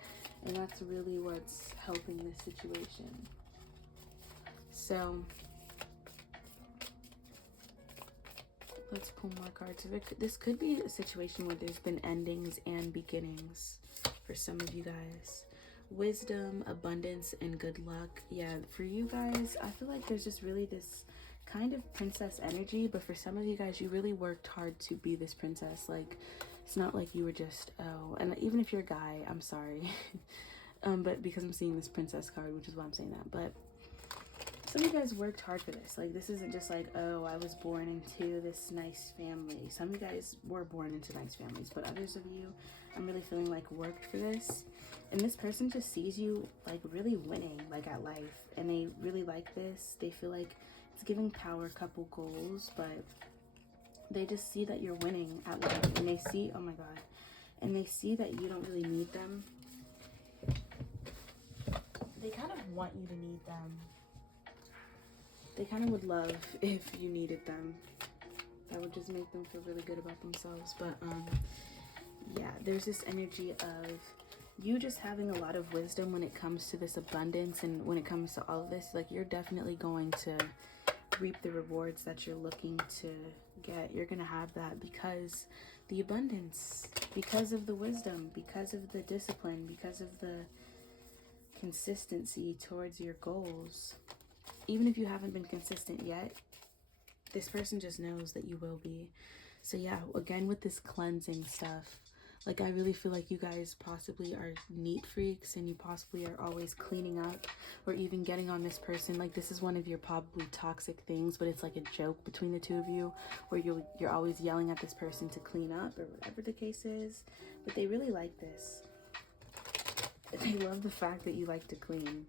and that's really what's helping this situation. So let's pull more cards. This could be a situation where there's been endings and beginnings for some of you guys. Wisdom, abundance, and good luck. Yeah, for you guys, I feel like there's just really this kind of princess energy, but for some of you guys, you really worked hard to be this princess. Like, it's not like you were just, oh, and even if you're a guy, I'm sorry. But because I'm seeing this princess card, which is why I'm saying that, but some of you guys worked hard for this. Like, this isn't just like, oh, I was born into this nice family. Some of you guys were born into nice families, but others of you, I'm really feeling like worked for this. And this person just sees you like really winning, like, at life, and they really like this. They feel like it's giving power couple goals, but they just see that you're winning at life, and they see, oh my god, and they see that you don't really need them. They kind of want you to need them. They kind of would love if you needed them. That would just make them feel really good about themselves. But yeah, there's this energy of you just having a lot of wisdom when it comes to this abundance, and when it comes to all of this. Like, you're definitely going to reap the rewards that you're looking to get. You're gonna have that because the abundance, because of the wisdom, because of the discipline, because of the consistency towards your goals. Even if you haven't been consistent yet, this person just knows that you will be. So yeah, again, with this cleansing stuff, like, I really feel like you guys possibly are neat freaks, and you possibly are always cleaning up, or even getting on this person. Like, this is one of your probably toxic things, but it's like a joke between the two of you, where you're always yelling at this person to clean up, or whatever the case is. But they really like this. They love the fact that you like to clean.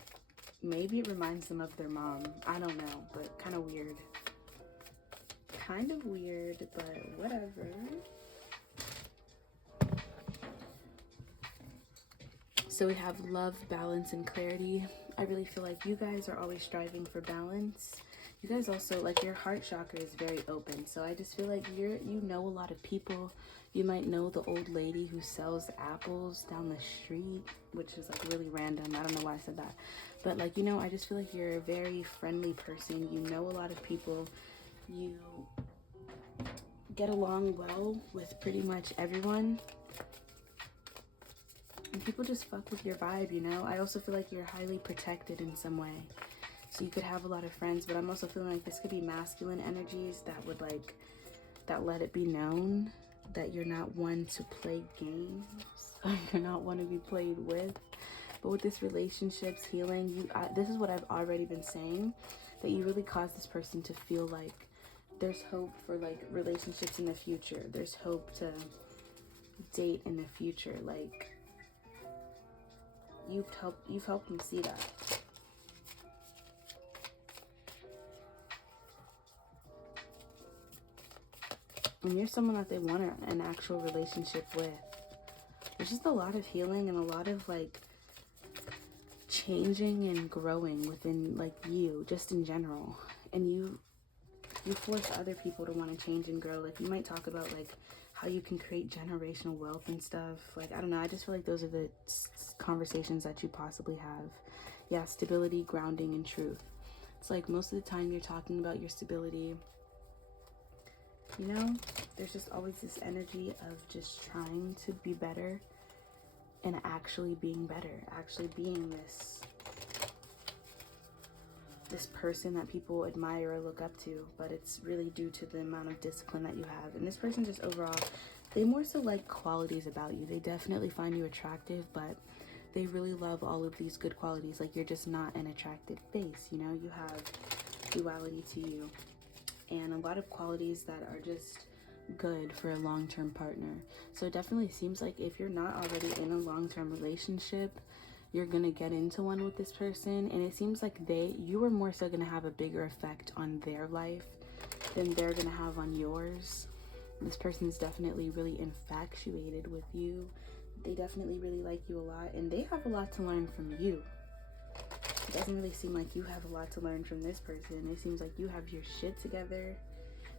Maybe it reminds them of their mom. I don't know, but kind of weird. Kind of weird, but whatever. So we have love, balance, and clarity. I really feel like you guys are always striving for balance. You guys also, like, your heart chakra is very open. So I just feel like you know a lot of people. You might know the old lady who sells apples down the street, which is like really random. I don't know why I said that. But, like, you know, I just feel like you're a very friendly person. You know a lot of people. You get along well with pretty much everyone. And people just fuck with your vibe, you know? I also feel like you're highly protected in some way. So you could have a lot of friends, but I'm also feeling like this could be masculine energies that would, like, that let it be known that you're not one to play games. You're not one to be played with. But with this relationship's healing, this is what I've already been saying, that you really cause this person to feel like there's hope for, like, relationships in the future. There's hope to date in the future. Like, you've helped them see that. And you're someone that they want an actual relationship with. There's just a lot of healing and a lot of, like, changing and growing within, like, you, just in general. And you force other people to want to change and grow. Like, you might talk about, like, how you can create generational wealth and stuff. Like, I don't know, I just feel like those are the conversations that you possibly have. Yeah, stability, grounding, and truth. It's like most of the time you're talking about your stability. You know, there's just always this energy of just trying to be better and actually being better, actually being this person that people admire or look up to, but it's really due to the amount of discipline that you have. And this person just overall, they more so like qualities about you. They definitely find you attractive, but they really love all of these good qualities. Like, you're just not an attractive face, you know? You have duality to you, and a lot of qualities that are just good for a long-term partner. So it definitely seems like if you're not already in a long-term relationship, you're gonna get into one with this person, and it seems like you are more so gonna have a bigger effect on their life than they're gonna have on yours. This person is definitely really infatuated with you. They definitely really like you a lot, and they have a lot to learn from you. It doesn't really seem like you have a lot to learn from this person. It seems like you have your shit together.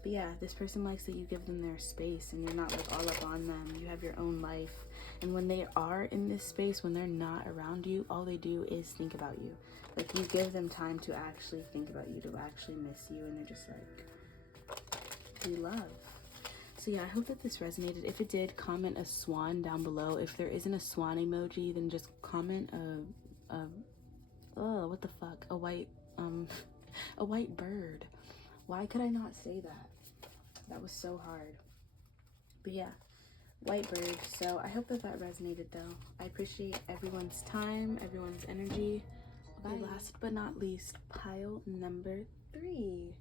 But yeah, this person likes that you give them their space and you're not like all up on them. You have your own life. And when they are in this space, when they're not around you, all they do is think about you. Like, you give them time to actually think about you, to actually miss you, and they're just like, we love. So yeah, I hope that this resonated. If it did, comment a swan down below. If there isn't a swan emoji, then just comment what the fuck, a white bird. Why could I not say that? That was so hard. But yeah, white bird. So I hope that resonated though. I appreciate everyone's time, everyone's energy. Okay, last but not least, pile number 3.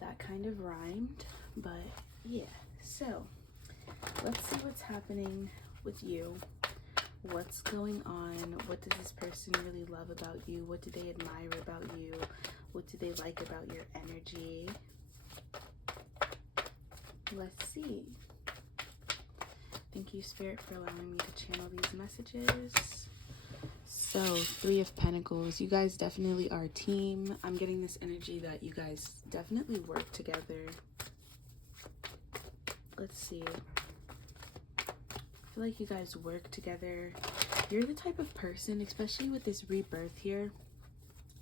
That kind of rhymed, but yeah. So let's see what's happening with you. What's going on? What does this person really love about you? What do they admire about you? What do they like about your energy? Let's see. Thank you, Spirit, for allowing me to channel these messages. So, 3 of Pentacles. You guys definitely are a team. I'm getting this energy that you guys definitely work together. Let's see. I feel like you guys work together. You're the type of person, especially with this rebirth here,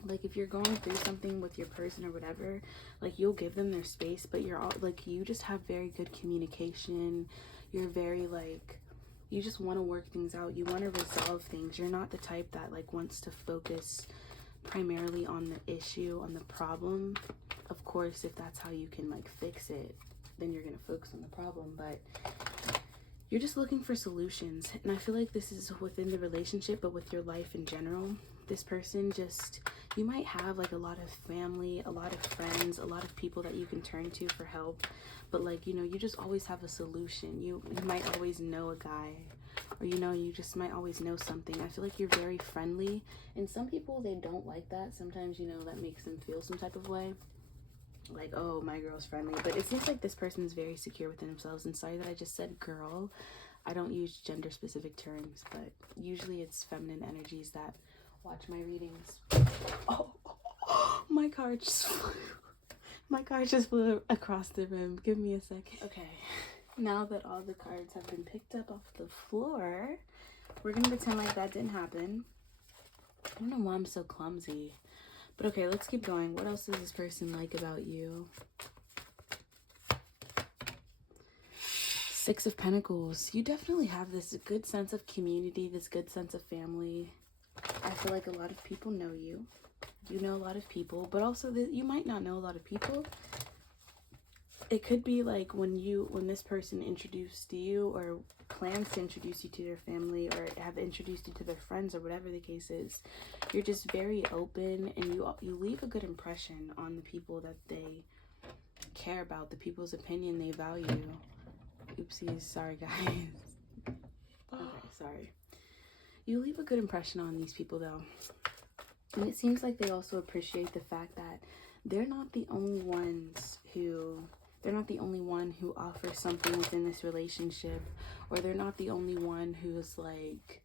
like if you're going through something with your person or whatever, like you'll give them their space, but you're all like, you just have very good communication. You're very like, you just want to work things out. You want to resolve things. You're not the type that like wants to focus primarily on the issue, on the problem. Of course, if that's how you can like fix it, then you're going to focus on the problem, but you're just looking for solutions. And I feel like this is within the relationship, but with your life in general. This person just, you might have like a lot of family, a lot of friends, a lot of people that you can turn to for help, but like, you know, you just always have a solution. You might always know a guy, or you know, you just might always know something. I feel like you're very friendly, and some people, they don't like that. Sometimes, you know, that makes them feel some type of way, like, oh, my girl's friendly. But it seems like this person is very secure within themselves. And sorry that I just said girl. I don't use gender specific terms, but usually it's feminine energies that watch my readings. Oh, my card just flew across the room. Give me a second. Okay, now that all the cards have been picked up off the floor, we're gonna pretend like that didn't happen. I don't know why I'm so clumsy. But okay, let's keep going. What else does this person like about you? 6 of Pentacles. You definitely have this good sense of community, this good sense of family. I feel like a lot of people know you. You know a lot of people, but also you might not know a lot of people. It could be like when this person introduced you or plans to introduce you to their family or have introduced you to their friends or whatever the case is, you're just very open, and you leave a good impression on the people that they care about, the people's opinion they value. Oopsies, sorry guys. Okay, sorry. You leave a good impression on these people though. And it seems like they also appreciate the fact that they're not the only one who offers something within this relationship, or they're not the only one who's like,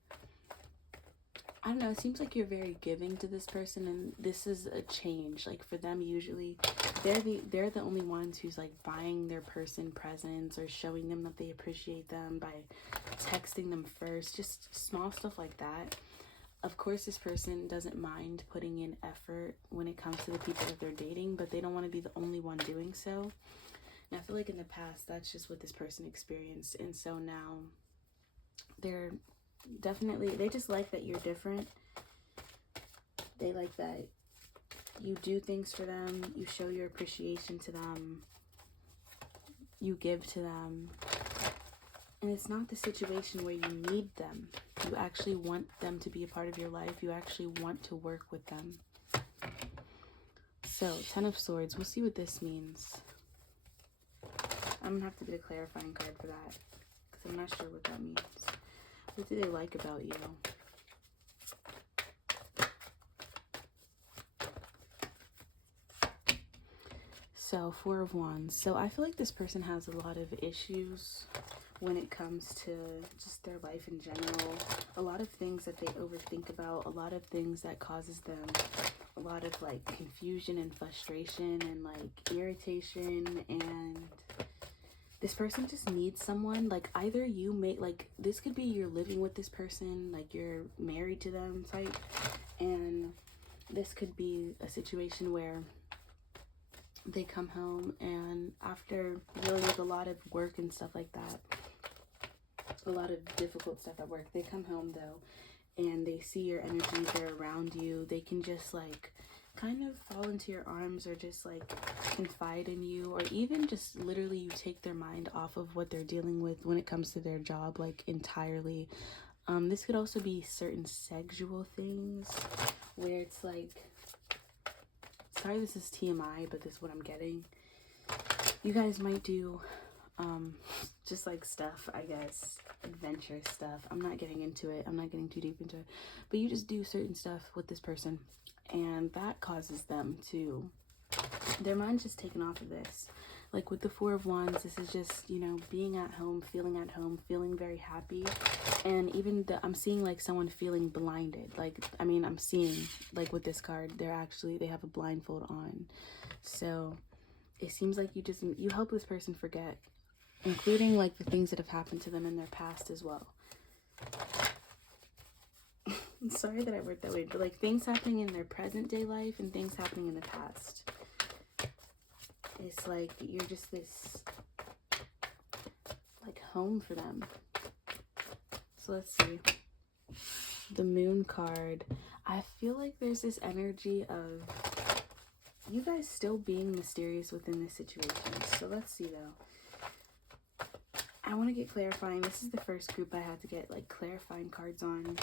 I don't know, it seems like you're very giving to this person, and this is a change. Like for them, usually they're the only ones who's like buying their person presents or showing them that they appreciate them by texting them first, just small stuff like that. Of course, this person doesn't mind putting in effort when it comes to the people that they're dating, but they don't want to be the only one doing so. And I feel like in the past, that's just what this person experienced. And so now they just like that you're different. They like that you do things for them. You show your appreciation to them. You give to them. And it's not the situation where you need them. You actually want them to be a part of your life. You actually want to work with them. So, 10 of Swords. We'll see what this means. I'm going to have to get a clarifying card for that, because I'm not sure what that means. What do they like about you? So, Four of Wands. So I feel like this person has a lot of issues when it comes to just their life in general. A lot of things that they overthink about, a lot of things that causes them a lot of like confusion and frustration and like irritation. And this person just needs someone, like either you may, like this could be you're living with this person, like you're married to them type, and this could be a situation where they come home and after dealing with a lot of work and stuff like that, a lot of difficult stuff at work, they come home though and they see your energy, they're around you, they can just like kind of fall into your arms or just like confide in you, or even just literally you take their mind off of what they're dealing with when it comes to their job, like entirely. This could also be certain sexual things where it's like, sorry this is TMI, but this is what I'm getting. You guys might do just like stuff, I guess, adventurous stuff. I'm not getting into it, I'm not getting too deep into it, but you just do certain stuff with this person and that causes them to, their mind's just taken off of this. Like with the Four of Wands, this is just, you know, being at home, feeling very happy. And even I'm seeing like someone feeling blinded. Like, I mean, I'm seeing like with this card, they have a blindfold on. So it seems like you help this person forget, including like the things that have happened to them in their past as well. I'm sorry that I worded that way, but like things happening in their present day life and things happening in the past. It's like you're just this like home for them. So let's see. The Moon card. I feel like there's this energy of you guys still being mysterious within this situation. So let's see though. I want to get clarifying. This is the first group I had to get like clarifying cards on.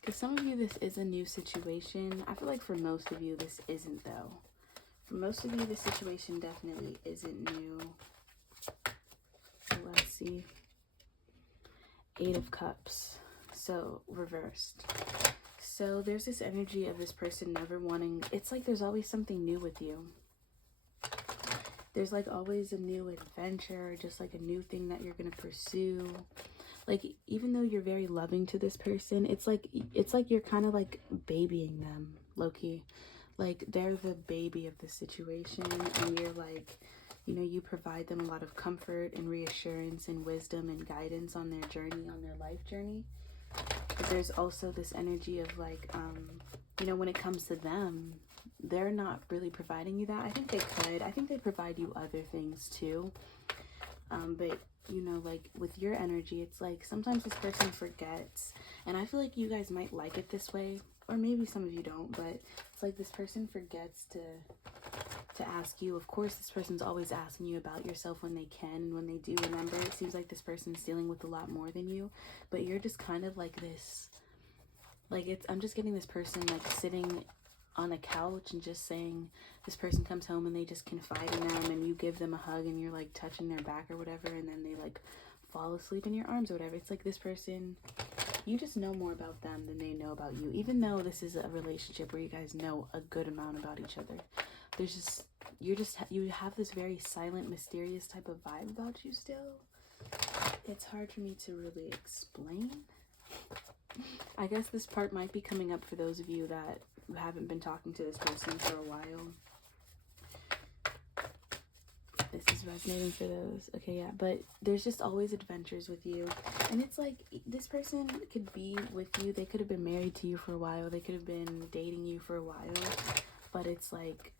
Because some of you, this is a new situation. I feel like for most of you, this isn't though. For most of you, this situation definitely isn't new. So let's see. Eight of Cups. So reversed. So there's this energy of this person never wanting, it's like there's always something new with you. There's like always a new adventure, just like a new thing that you're going to pursue. Like even though you're very loving to this person, it's like you're kind of like babying them, low-key. Like they're the baby of the situation and you're like, you know, you provide them a lot of comfort and reassurance and wisdom and guidance on their journey, on their life journey. But there's also this energy of like, you know, when it comes to them, they're not really providing you that. I think they could. I think they provide you other things too. But you know, like with your energy, it's like sometimes this person forgets, and I feel like you guys might like it this way, or maybe some of you don't, but it's like this person forgets to ask you. Of course, this person's always asking you about yourself when they can, and when they do remember, it seems like this person's dealing with a lot more than you, but you're just kind of like this, like I'm just getting this person like sitting on a couch and just saying, this person comes home and they just confide in them and you give them a hug and you're like touching their back or whatever, and then they like fall asleep in your arms or whatever. It's like this person, you just know more about them than they know about you, even though this is a relationship where you guys know a good amount about each other. There's just, you have this very silent, mysterious type of vibe about you still. It's hard for me to really explain. I guess this part might be coming up for those of you that haven't been talking to this person for a while. This is resonating for those. Okay, yeah, but there's just always adventures with you. And it's like, this person could be with you. They could have been married to you for a while. They could have been dating you for a while. But it's like,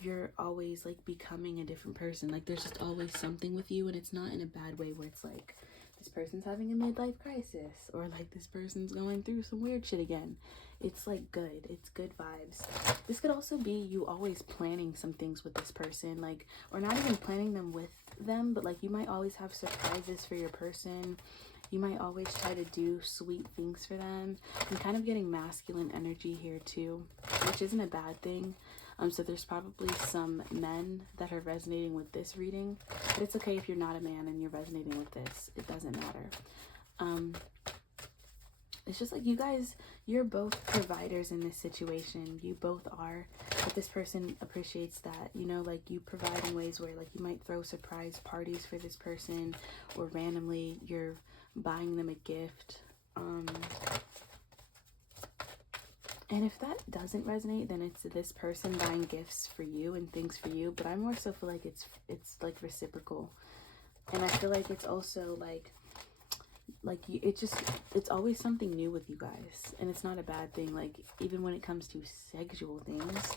you're always like becoming a different person. Like there's just always something with you, and it's not in a bad way where it's like, this person's having a midlife crisis, or like this person's going through some weird shit again. It's like good. It's good vibes. This could also be you always planning some things with this person, like, or not even planning them with them, but like you might always have surprises for your person. You might always try to do sweet things for them. I'm kind of getting masculine energy here too, which isn't a bad thing. So there's probably some men that are resonating with this reading, but it's okay if you're not a man and you're resonating with this. It doesn't matter. it's just like you guys, you're both providers in this situation. You both are. But this person appreciates that, you know, like you provide in ways where like you might throw surprise parties for this person, or randomly you're buying them a gift. And if that doesn't resonate, then it's this person buying gifts for you and things for you. But I more so feel like it's like reciprocal. And I feel like it's also like it's always something new with you guys, and it's not a bad thing. Like even when it comes to sexual things,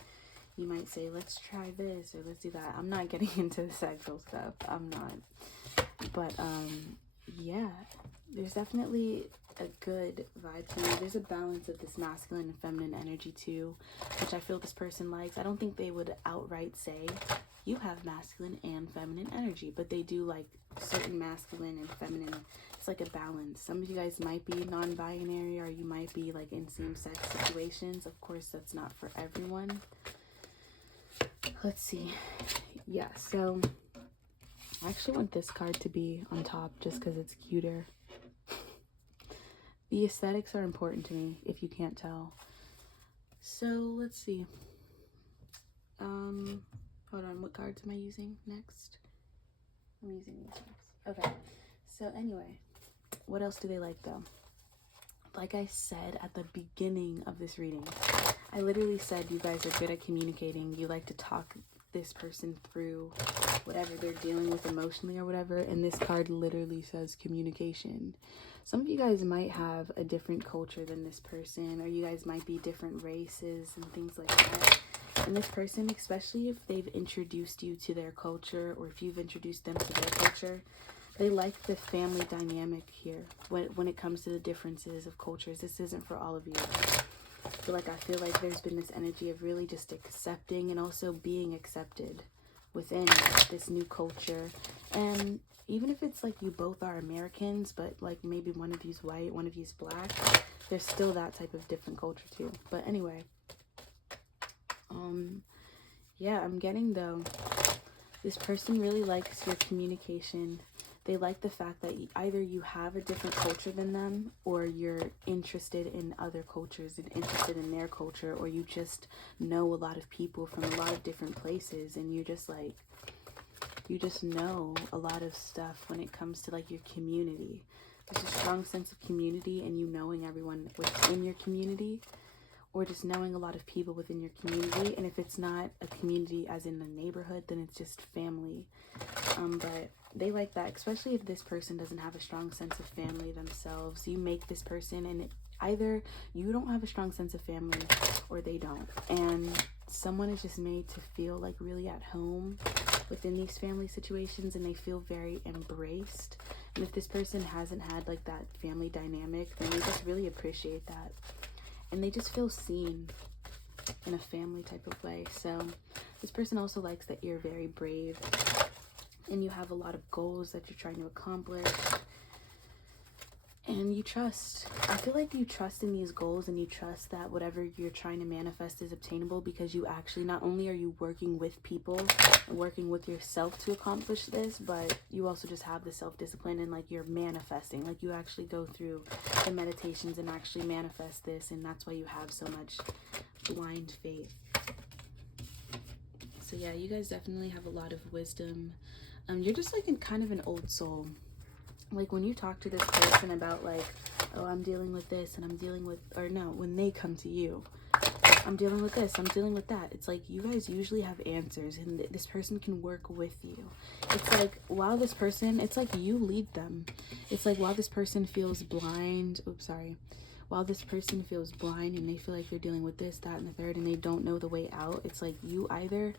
you might say, let's try this or let's do that. I'm not getting into the sexual stuff, I'm not, but yeah, there's definitely a good vibe to you. There's a balance of this masculine and feminine energy too, which I feel this person likes. I don't think they would outright say you have masculine and feminine energy, but they do like certain masculine and feminine. It's like a balance. Some of you guys might be non-binary, or you might be like in same-sex situations. Of course, that's not for everyone. Let's see. Yeah, so I actually want this card to be on top just because it's cuter. The aesthetics are important to me, if you can't tell. So let's see. Hold on, what cards am I using next? I'm using these next. Okay, so anyway, what else do they like though? Like I said at the beginning of this reading, I literally said you guys are good at communicating. You like to talk this person through whatever they're dealing with emotionally or whatever, and this card literally says communication. Some of you guys might have a different culture than this person, or you guys might be different races and things like that. And this person, especially if they've introduced you to their culture, or if you've introduced them to their culture, they like the family dynamic here when it comes to the differences of cultures. This isn't for all of you. But like I feel like there's been this energy of really just accepting and also being accepted within this new culture. And even if it's like you both are Americans, but like maybe one of you's white, one of you's black, there's still that type of different culture too. But anyway, yeah, I'm getting though, this person really likes your communication. They like the fact that either you have a different culture than them, or you're interested in other cultures and interested in their culture, or you just know a lot of people from a lot of different places, and you just like, you just know a lot of stuff when it comes to like your community. There's a strong sense of community, and you knowing everyone within your community, or just knowing a lot of people within your community. And if it's not a community as in the neighborhood, then it's just family. But they like that, especially if this person doesn't have a strong sense of family themselves. You make this person, and either you don't have a strong sense of family or they don't, and someone is just made to feel like really at home within these family situations, and they feel very embraced. And if this person hasn't had like that family dynamic, then they just really appreciate that, and they just feel seen in a family type of way. So this person also likes that you're very brave, and you have a lot of goals that you're trying to accomplish, and you trust. I feel like you trust in these goals, and you trust that whatever you're trying to manifest is obtainable, because you actually, not only are you working with people and working with yourself to accomplish this, but you also just have the self-discipline, and like you're manifesting, like you actually go through the meditations and actually manifest this, and that's why you have so much blind faith. So yeah, you guys definitely have a lot of wisdom. You're just like in kind of an old soul. Like when you talk to this person about like, oh, I'm dealing with this and I'm dealing with, or no, when they come to you, I'm dealing with this, I'm dealing with that. It's like you guys usually have answers, and this person can work with you. It's like while this person, it's like you lead them. It's like while this person feels blind, while this person feels blind and they feel like they're dealing with this, that, and the third, and they don't know the way out, it's like you either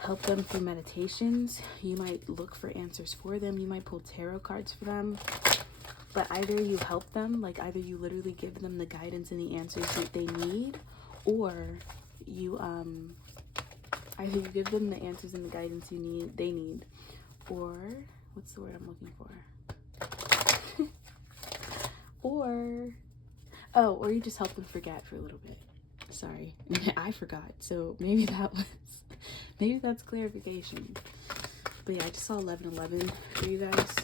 help them through meditations, you might look for answers for them, you might pull tarot cards for them, but either you help them, like either you literally give them the guidance and the answers that they need, or you either you give them the answers and the guidance they need, or what's the word I'm looking for? or you just help them forget for a little bit. Sorry, I forgot, so maybe that's clarification. But yeah, I just saw 1111 for you guys.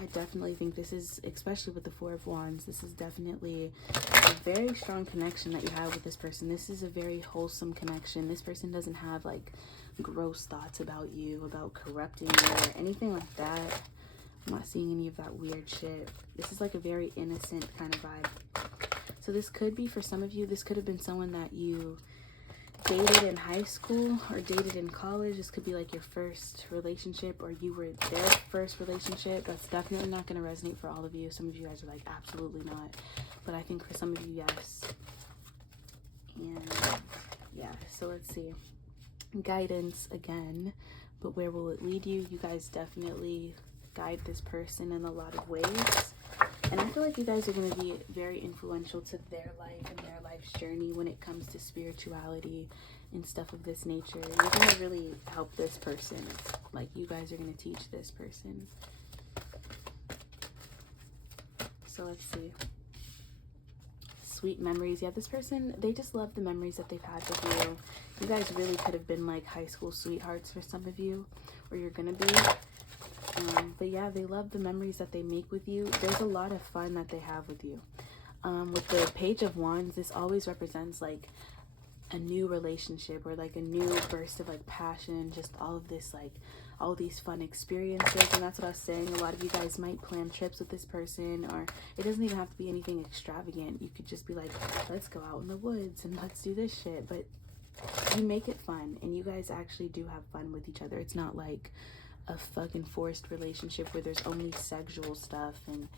I definitely think this is, especially with the Four of Wands, this is definitely a very strong connection that you have with this person. This is a very wholesome connection. This person doesn't have like gross thoughts about you, about corrupting you or anything like that. I'm not seeing any of that weird shit. This is like a very innocent kind of vibe. So this could be, for some of you, this could have been someone that you dated in high school or dated in college. This could be like your first relationship, or you were their first relationship. That's definitely not going to resonate for all of you. Some of you guys are like, absolutely not. But I think for some of you, yes. And yeah, so let's see. Guidance again, but where will it lead you? You guys definitely guide this person in a lot of ways. And I feel like you guys are going to be very influential to their life and their life's journey when it comes to spirituality and stuff of this nature. You're going to really help this person. Like, you guys are going to teach this person. So let's see. Sweet memories. Yeah, this person, they just love the memories that they've had with you. You guys really could have been like high school sweethearts for some of you, or you're going to be. But yeah, they love the memories that they make with you. There's a lot of fun that they have with you. With the Page of Wands, this always represents like a new relationship, or like a new burst of like passion, just all of this, like all these fun experiences. And that's what I was saying. A lot of you guys might plan trips with this person, or it doesn't even have to be anything extravagant. You could just be like, let's go out in the woods and let's do this shit. But you make it fun, and you guys actually do have fun with each other. It's not like a fucking forced relationship where there's only sexual stuff and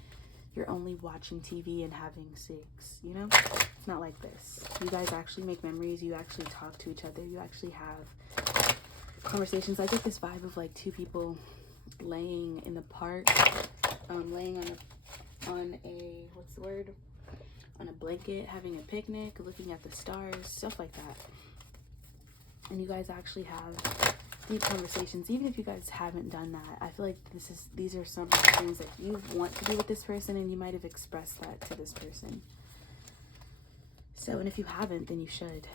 you're only watching TV and having sex, you know? It's not like this. You guys actually make memories. You actually talk to each other. You actually have conversations. I get this vibe of like two people laying in the park, laying on a what's the word? On a blanket, having a picnic, looking at the stars, stuff like that. And you guys actually have deep conversations. Even if you guys haven't done that, I feel like these are some things that you want to do with this person, and you might have expressed that to this person. So, and if you haven't, then you should.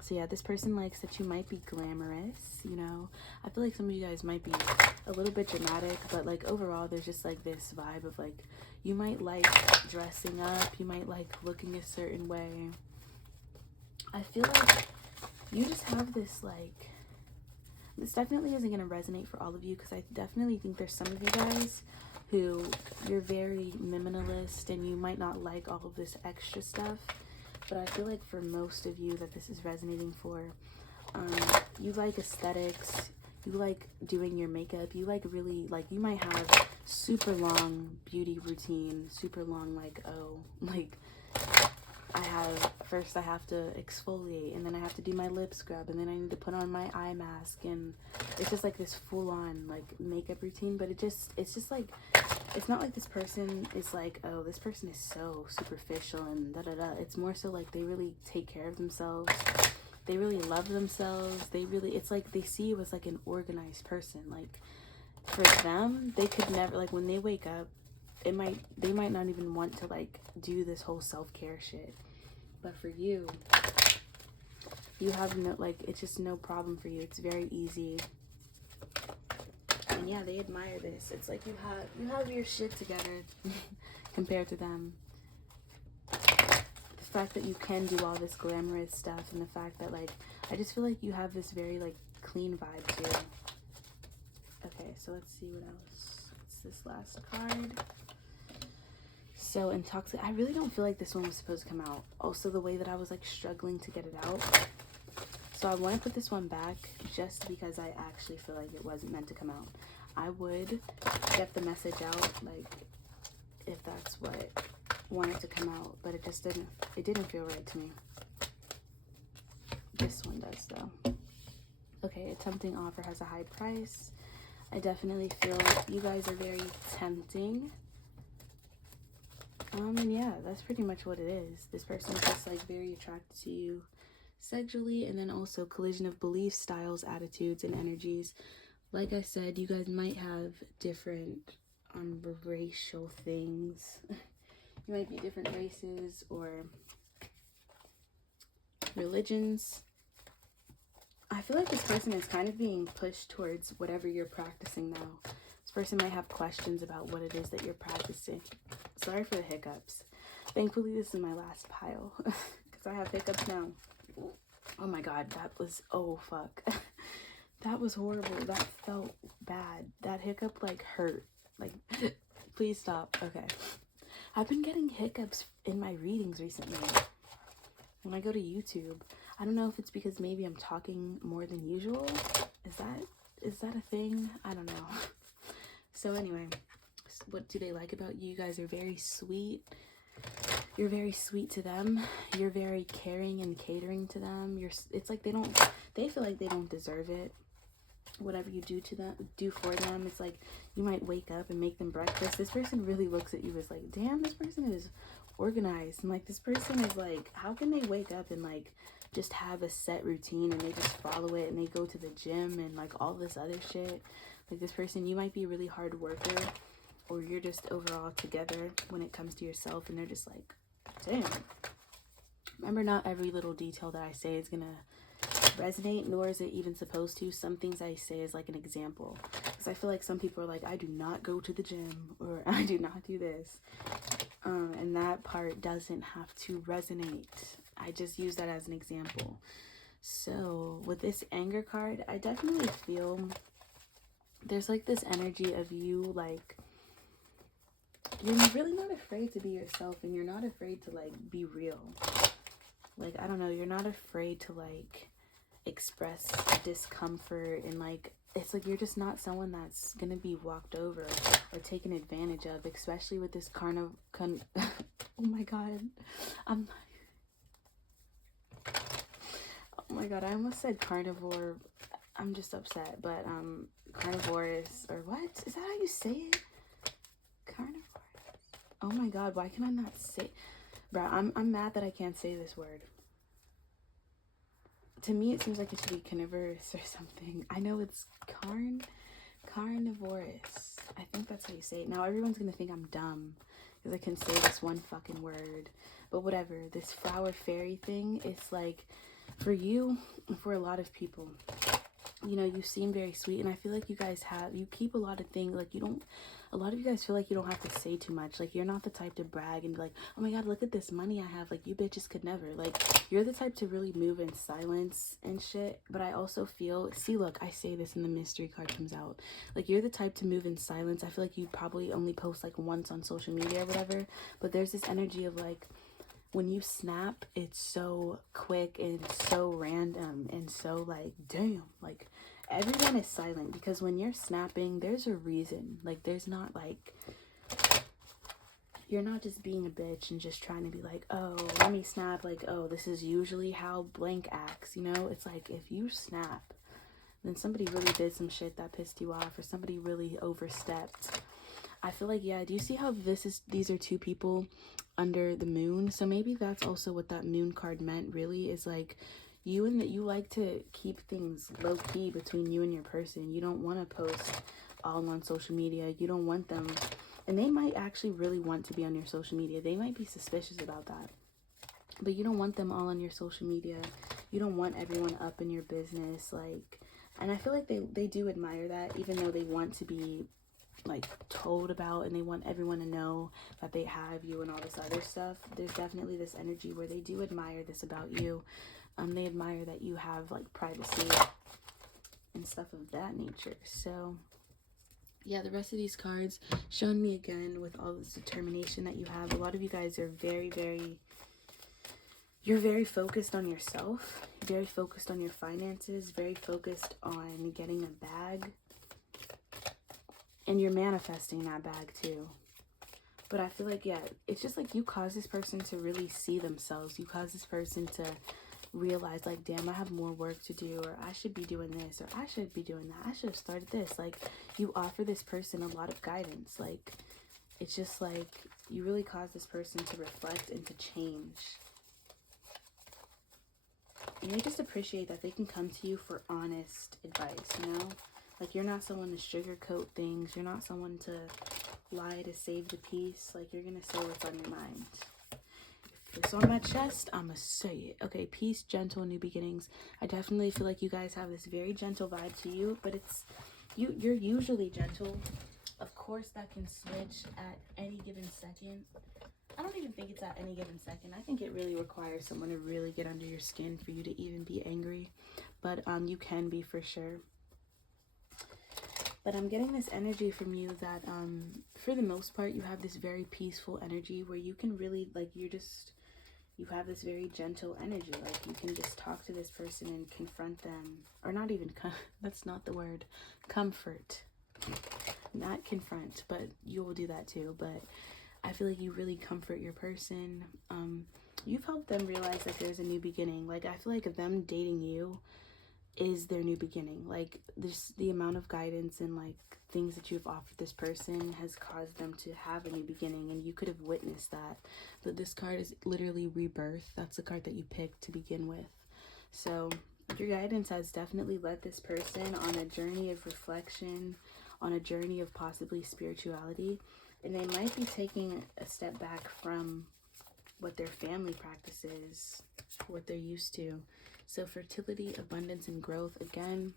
So yeah, this person likes that you might be glamorous, you know. I feel like some of you guys might be a little bit dramatic, but like overall there's just like this vibe of like, you might like dressing up, you might like looking a certain way. I feel like you just have this like, this definitely isn't going to resonate for all of you, because I definitely think there's some of you guys who you're very minimalist and you might not like all of this extra stuff. But I feel like for most of you that this is resonating for, you like aesthetics, you like doing your makeup, you like really, like you might have super long beauty routine, super long like, oh, like first I have to exfoliate, and then I have to do my lip scrub, and then I need to put on my eye mask, and it's just like this full-on like makeup routine. But it's just like, it's not like this person is like, oh, this person is so superficial and da-da-da. It's more so like they really take care of themselves, they really love themselves, they really, it's like they see you as like an organized person. Like for them, they could never, like when they wake up, they might not even want to like do this whole self-care shit. But for you, you have no, like, it's just no problem for you. It's very easy. And yeah, they admire this. It's like you have your shit together compared to them. The fact that you can do all this glamorous stuff, and the fact that like, I just feel like you have this very like clean vibe too. Okay, so let's see what else. What's this last card? So intoxic. I really don't feel like this one was supposed to come out. Also, the way that I was like struggling to get it out. So I want to put this one back just because I actually feel like it wasn't meant to come out. I would get the message out, like if that's what wanted to come out, but it just didn't. It didn't feel right to me. This one does though. Okay, a tempting offer has a high price. I definitely feel you guys are very tempting. And yeah, that's pretty much what it is. This person is just like very attracted to you sexually, and then also collision of beliefs, styles, attitudes, and energies. Like I said, you guys might have different racial things. You might be different races or religions. I feel like this person is kind of being pushed towards whatever you're practicing now. This person might have questions about what it is that you're practicing. Sorry for the hiccups. Thankfully, this is my last pile because I have hiccups now. Oh my god, that was, oh fuck. That was horrible. That felt bad. That hiccup like hurt. Like, please stop. Okay. I've been getting hiccups in my readings recently. When I go to YouTube, I don't know if it's because maybe I'm talking more than usual. Is that a thing? I don't know. So anyway, what do they like about you? You guys are very sweet. You're very sweet to them. You're very caring and catering to them. It's like they feel like they don't deserve it. Whatever you do for them, it's like you might wake up and make them breakfast. This person really looks at you as like, damn, this person is organized. And like, this person is like, how can they wake up and like just have a set routine and they just follow it and they go to the gym and like all this other shit. Like, this person, you might be a really hard worker, or you're just overall together when it comes to yourself, and they're just like, damn. Remember, not every little detail that I say is gonna resonate, nor is it even supposed to. Some things I say is like an example, because I feel like some people are like, I do not go to the gym, or I do not do this, and that part doesn't have to resonate. I just use that as an example. So with this anger card, I definitely feel there's like this energy of you, like, you're really not afraid to be yourself, and you're not afraid to like be real. Like, I don't know, you're not afraid to like express discomfort, and like, it's like you're just not someone that's gonna be walked over or taken advantage of, especially with this oh my god, oh my god, I almost said carnivore. I'm just upset, but carnivorous, or what is that how you say it? Carnivorous. Oh my god, why can I not say, bro? I'm mad that I can't say this word. To me, it seems like it should be carnivorous or something. I know it's carnivorous. I think that's how you say it. Now everyone's gonna think I'm dumb because I can say this one fucking word, but whatever. This flower fairy thing is like, for you, for a lot of people, you know, you seem very sweet, and I feel like you guys you keep a lot of things, like, a lot of you guys feel like you don't have to say too much. Like, you're not the type to brag and be like, oh my god, look at this money I have. Like, you bitches could never. Like, you're the type to really move in silence and shit. But I also feel, see, look, I say this and the mystery card comes out. Like, you're the type to move in silence. I feel like you probably only post like once on social media or whatever, but there's this energy of like, when you snap, it's so quick and so random and so like, damn, like, everyone is silent, because when you're snapping, there's a reason. Like, there's not like, you're not just being a bitch and just trying to be like, oh, let me snap, like, oh, this is usually how blank acts, you know? It's like, if you snap, then somebody really did some shit that pissed you off, or somebody really overstepped. I feel like, yeah, do you see how these are two people under the moon? So maybe that's also what that moon card meant, really, is like, you like to keep things low-key between you and your person. You don't want to post all on social media. You don't want them, and they might actually really want to be on your social media. They might be suspicious about that, but you don't want them all on your social media. You don't want everyone up in your business, like, and I feel like they do admire that, even though they want to be like told about, and they want everyone to know that they have you and all this other stuff. There's definitely this energy where they do admire this about you. They admire that you have like privacy and stuff of that nature. So yeah, the rest of these cards showing me again with all this determination that you have. A lot of you guys are you're very focused on yourself, very focused on your finances, very focused on getting a bag, and you're manifesting that bag too. But I feel like, yeah, it's just like you cause this person to really see themselves. You cause this person to realize, like, damn, I have more work to do, or I should be doing this, or I should be doing that, I should have started this. Like, you offer this person a lot of guidance. Like, it's just like you really cause this person to reflect and to change, and they just appreciate that they can come to you for honest advice, you know? Like, you're not someone to sugarcoat things. You're not someone to lie to save the peace. Like, you're gonna say what's on your mind. It's on my chest, I'ma say it. Okay, peace, gentle, new beginnings. I definitely feel like you guys have this very gentle vibe to you, but it's you're usually gentle, course, that can switch at any given second. I don't even think it's at any given second. I think it really requires someone to really get under your skin for you to even be angry. But you can be for sure. But I'm getting this energy from you that for the most part, you have this very peaceful energy where you can really, like, you have this very gentle energy. Like, you can just talk to this person and confront them. Or not even, that's not the word. Comfort. Not confront, but you will do that too. But I feel like you really comfort your person. You've helped them realize that there's a new beginning. Like, I feel like them dating you is their new beginning. Like, this, the amount of guidance and like things that you've offered this person has caused them to have a new beginning, and you could have witnessed that. But this card is literally rebirth. That's the card that you picked to begin with. So your guidance has definitely led this person on a journey of reflection, on a journey of possibly spirituality, and they might be taking a step back from what their family practices, what they're used to. So fertility, abundance, and growth. Again,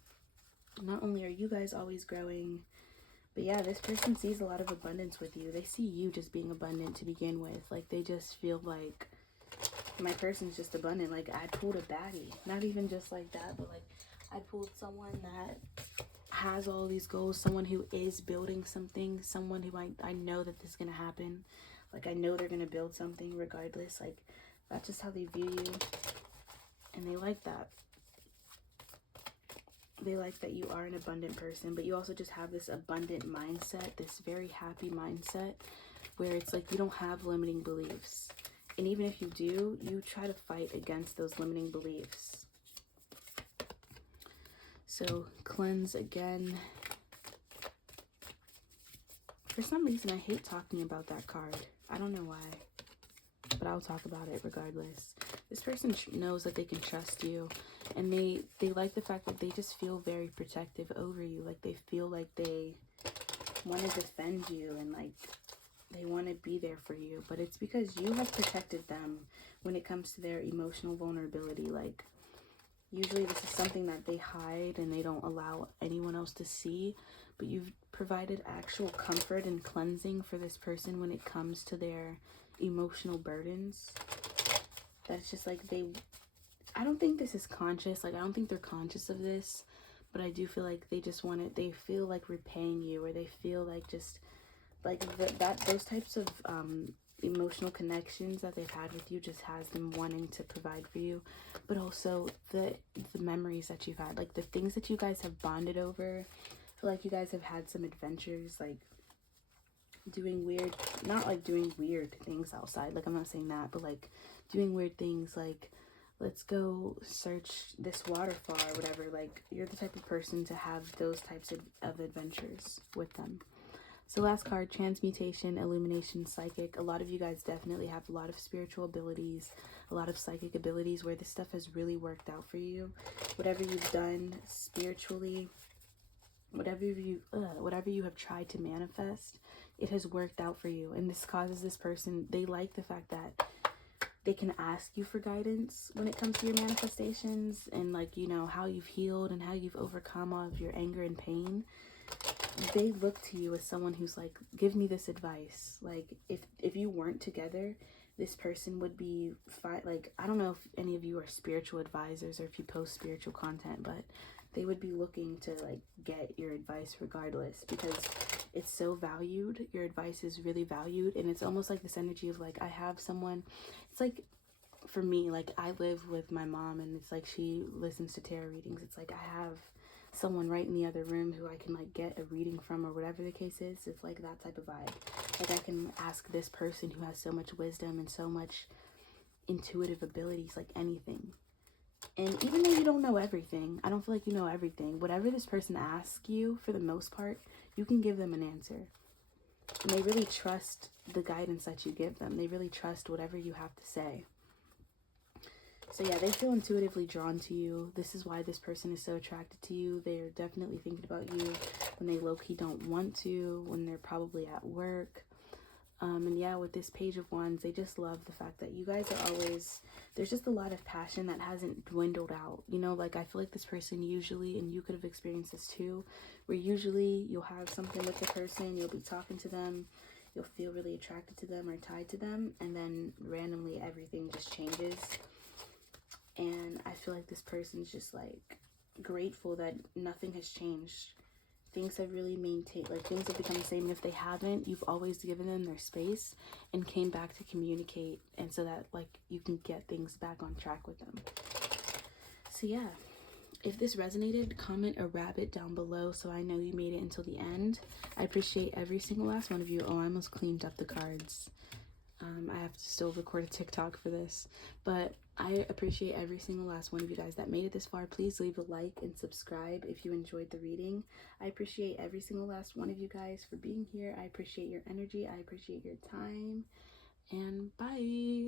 not only are you guys always growing, but yeah, this person sees a lot of abundance with you. They see you just being abundant to begin with. Like, they just feel like, my person's just abundant. Like, I pulled a baddie. Not even just like that, but like, I pulled someone that has all these goals, someone who is building something, someone who I know that this is going to happen. Like, I know they're going to build something regardless. Like, that's just how they view you. And they like that. They like that you are an abundant person, but you also just have this abundant mindset, this very happy mindset, where it's like you don't have limiting beliefs. And even if you do, you try to fight against those limiting beliefs. So cleanse again. For some reason, I hate talking about that card. I don't know why, but I'll talk about it regardless. This person knows that they can trust you, and they like the fact that they just feel very protective over you. Like, they feel like they want to defend you, and like they want to be there for you. But it's because you have protected them when it comes to their emotional vulnerability. Like, usually this is something that they hide and they don't allow anyone else to see, but you've provided actual comfort and cleansing for this person when it comes to their emotional burdens. That's just like I don't think this is conscious. Like, I don't think they're conscious of this, but I do feel like they just want it. They feel like repaying you, or they feel like just like those types of emotional connections that they've had with you just has them wanting to provide for you. But also the memories that you've had, like the things that you guys have bonded over. I feel like you guys have had some adventures, like doing weird, not like doing weird things outside, like I'm not saying that, but like doing weird things, like let's go search this waterfall or whatever. Like, you're the type of person to have those types of adventures with them. So last card, transmutation, illumination, psychic. A lot of you guys definitely have a lot of spiritual abilities, a lot of psychic abilities where this stuff has really worked out for you. Whatever you've done spiritually, whatever you have tried to manifest, it has worked out for you. And this causes this person, they like the fact that they can ask you for guidance when it comes to your manifestations, and like, you know, how you've healed and how you've overcome all of your anger and pain. They look to you as someone who's like, give me this advice. Like, if you weren't together, this person would be fine. Like, I don't know if any of you are spiritual advisors or if you post spiritual content, but they would be looking to like get your advice regardless, because it's so valued. Your advice is really valued, and it's almost like this energy of like, I have someone. It's like, for me, like, I live with my mom, and it's like she listens to tarot readings. It's like I have someone right in the other room who I can like get a reading from, or whatever the case is. It's like that type of vibe. Like, I can ask this person who has so much wisdom and so much intuitive abilities, like anything. And even though you don't know everything, I don't feel like you know everything. Whatever this person asks you, for the most part, you can give them an answer. And they really trust the guidance that you give them. They really trust whatever you have to say. So yeah, they feel intuitively drawn to you. This is why this person is so attracted to you. They're definitely thinking about you when they low-key don't want to, when they're probably at work. And yeah, with this Page of Wands, they just love the fact that you guys are always, there's just a lot of passion that hasn't dwindled out. You know, like I feel like this person usually, and you could have experienced this too, where usually you'll have something with the person, you'll be talking to them, you'll feel really attracted to them or tied to them, and then randomly everything just changes. And I feel like this person's just like grateful that nothing has changed. Things have really maintained, like things have become the same. And if they haven't, you've always given them their space and came back to communicate, and so that like you can get things back on track with them. So yeah, if this resonated, comment a rabbit down below so I know you made it until the end. I appreciate every single last one of you. Oh, I almost cleaned up the cards. I have to still record a TikTok for this, but I appreciate every single last one of you guys that made it this far. Please leave a like and subscribe if you enjoyed the reading. I appreciate every single last one of you guys for being here. I appreciate your energy. I appreciate your time, and bye.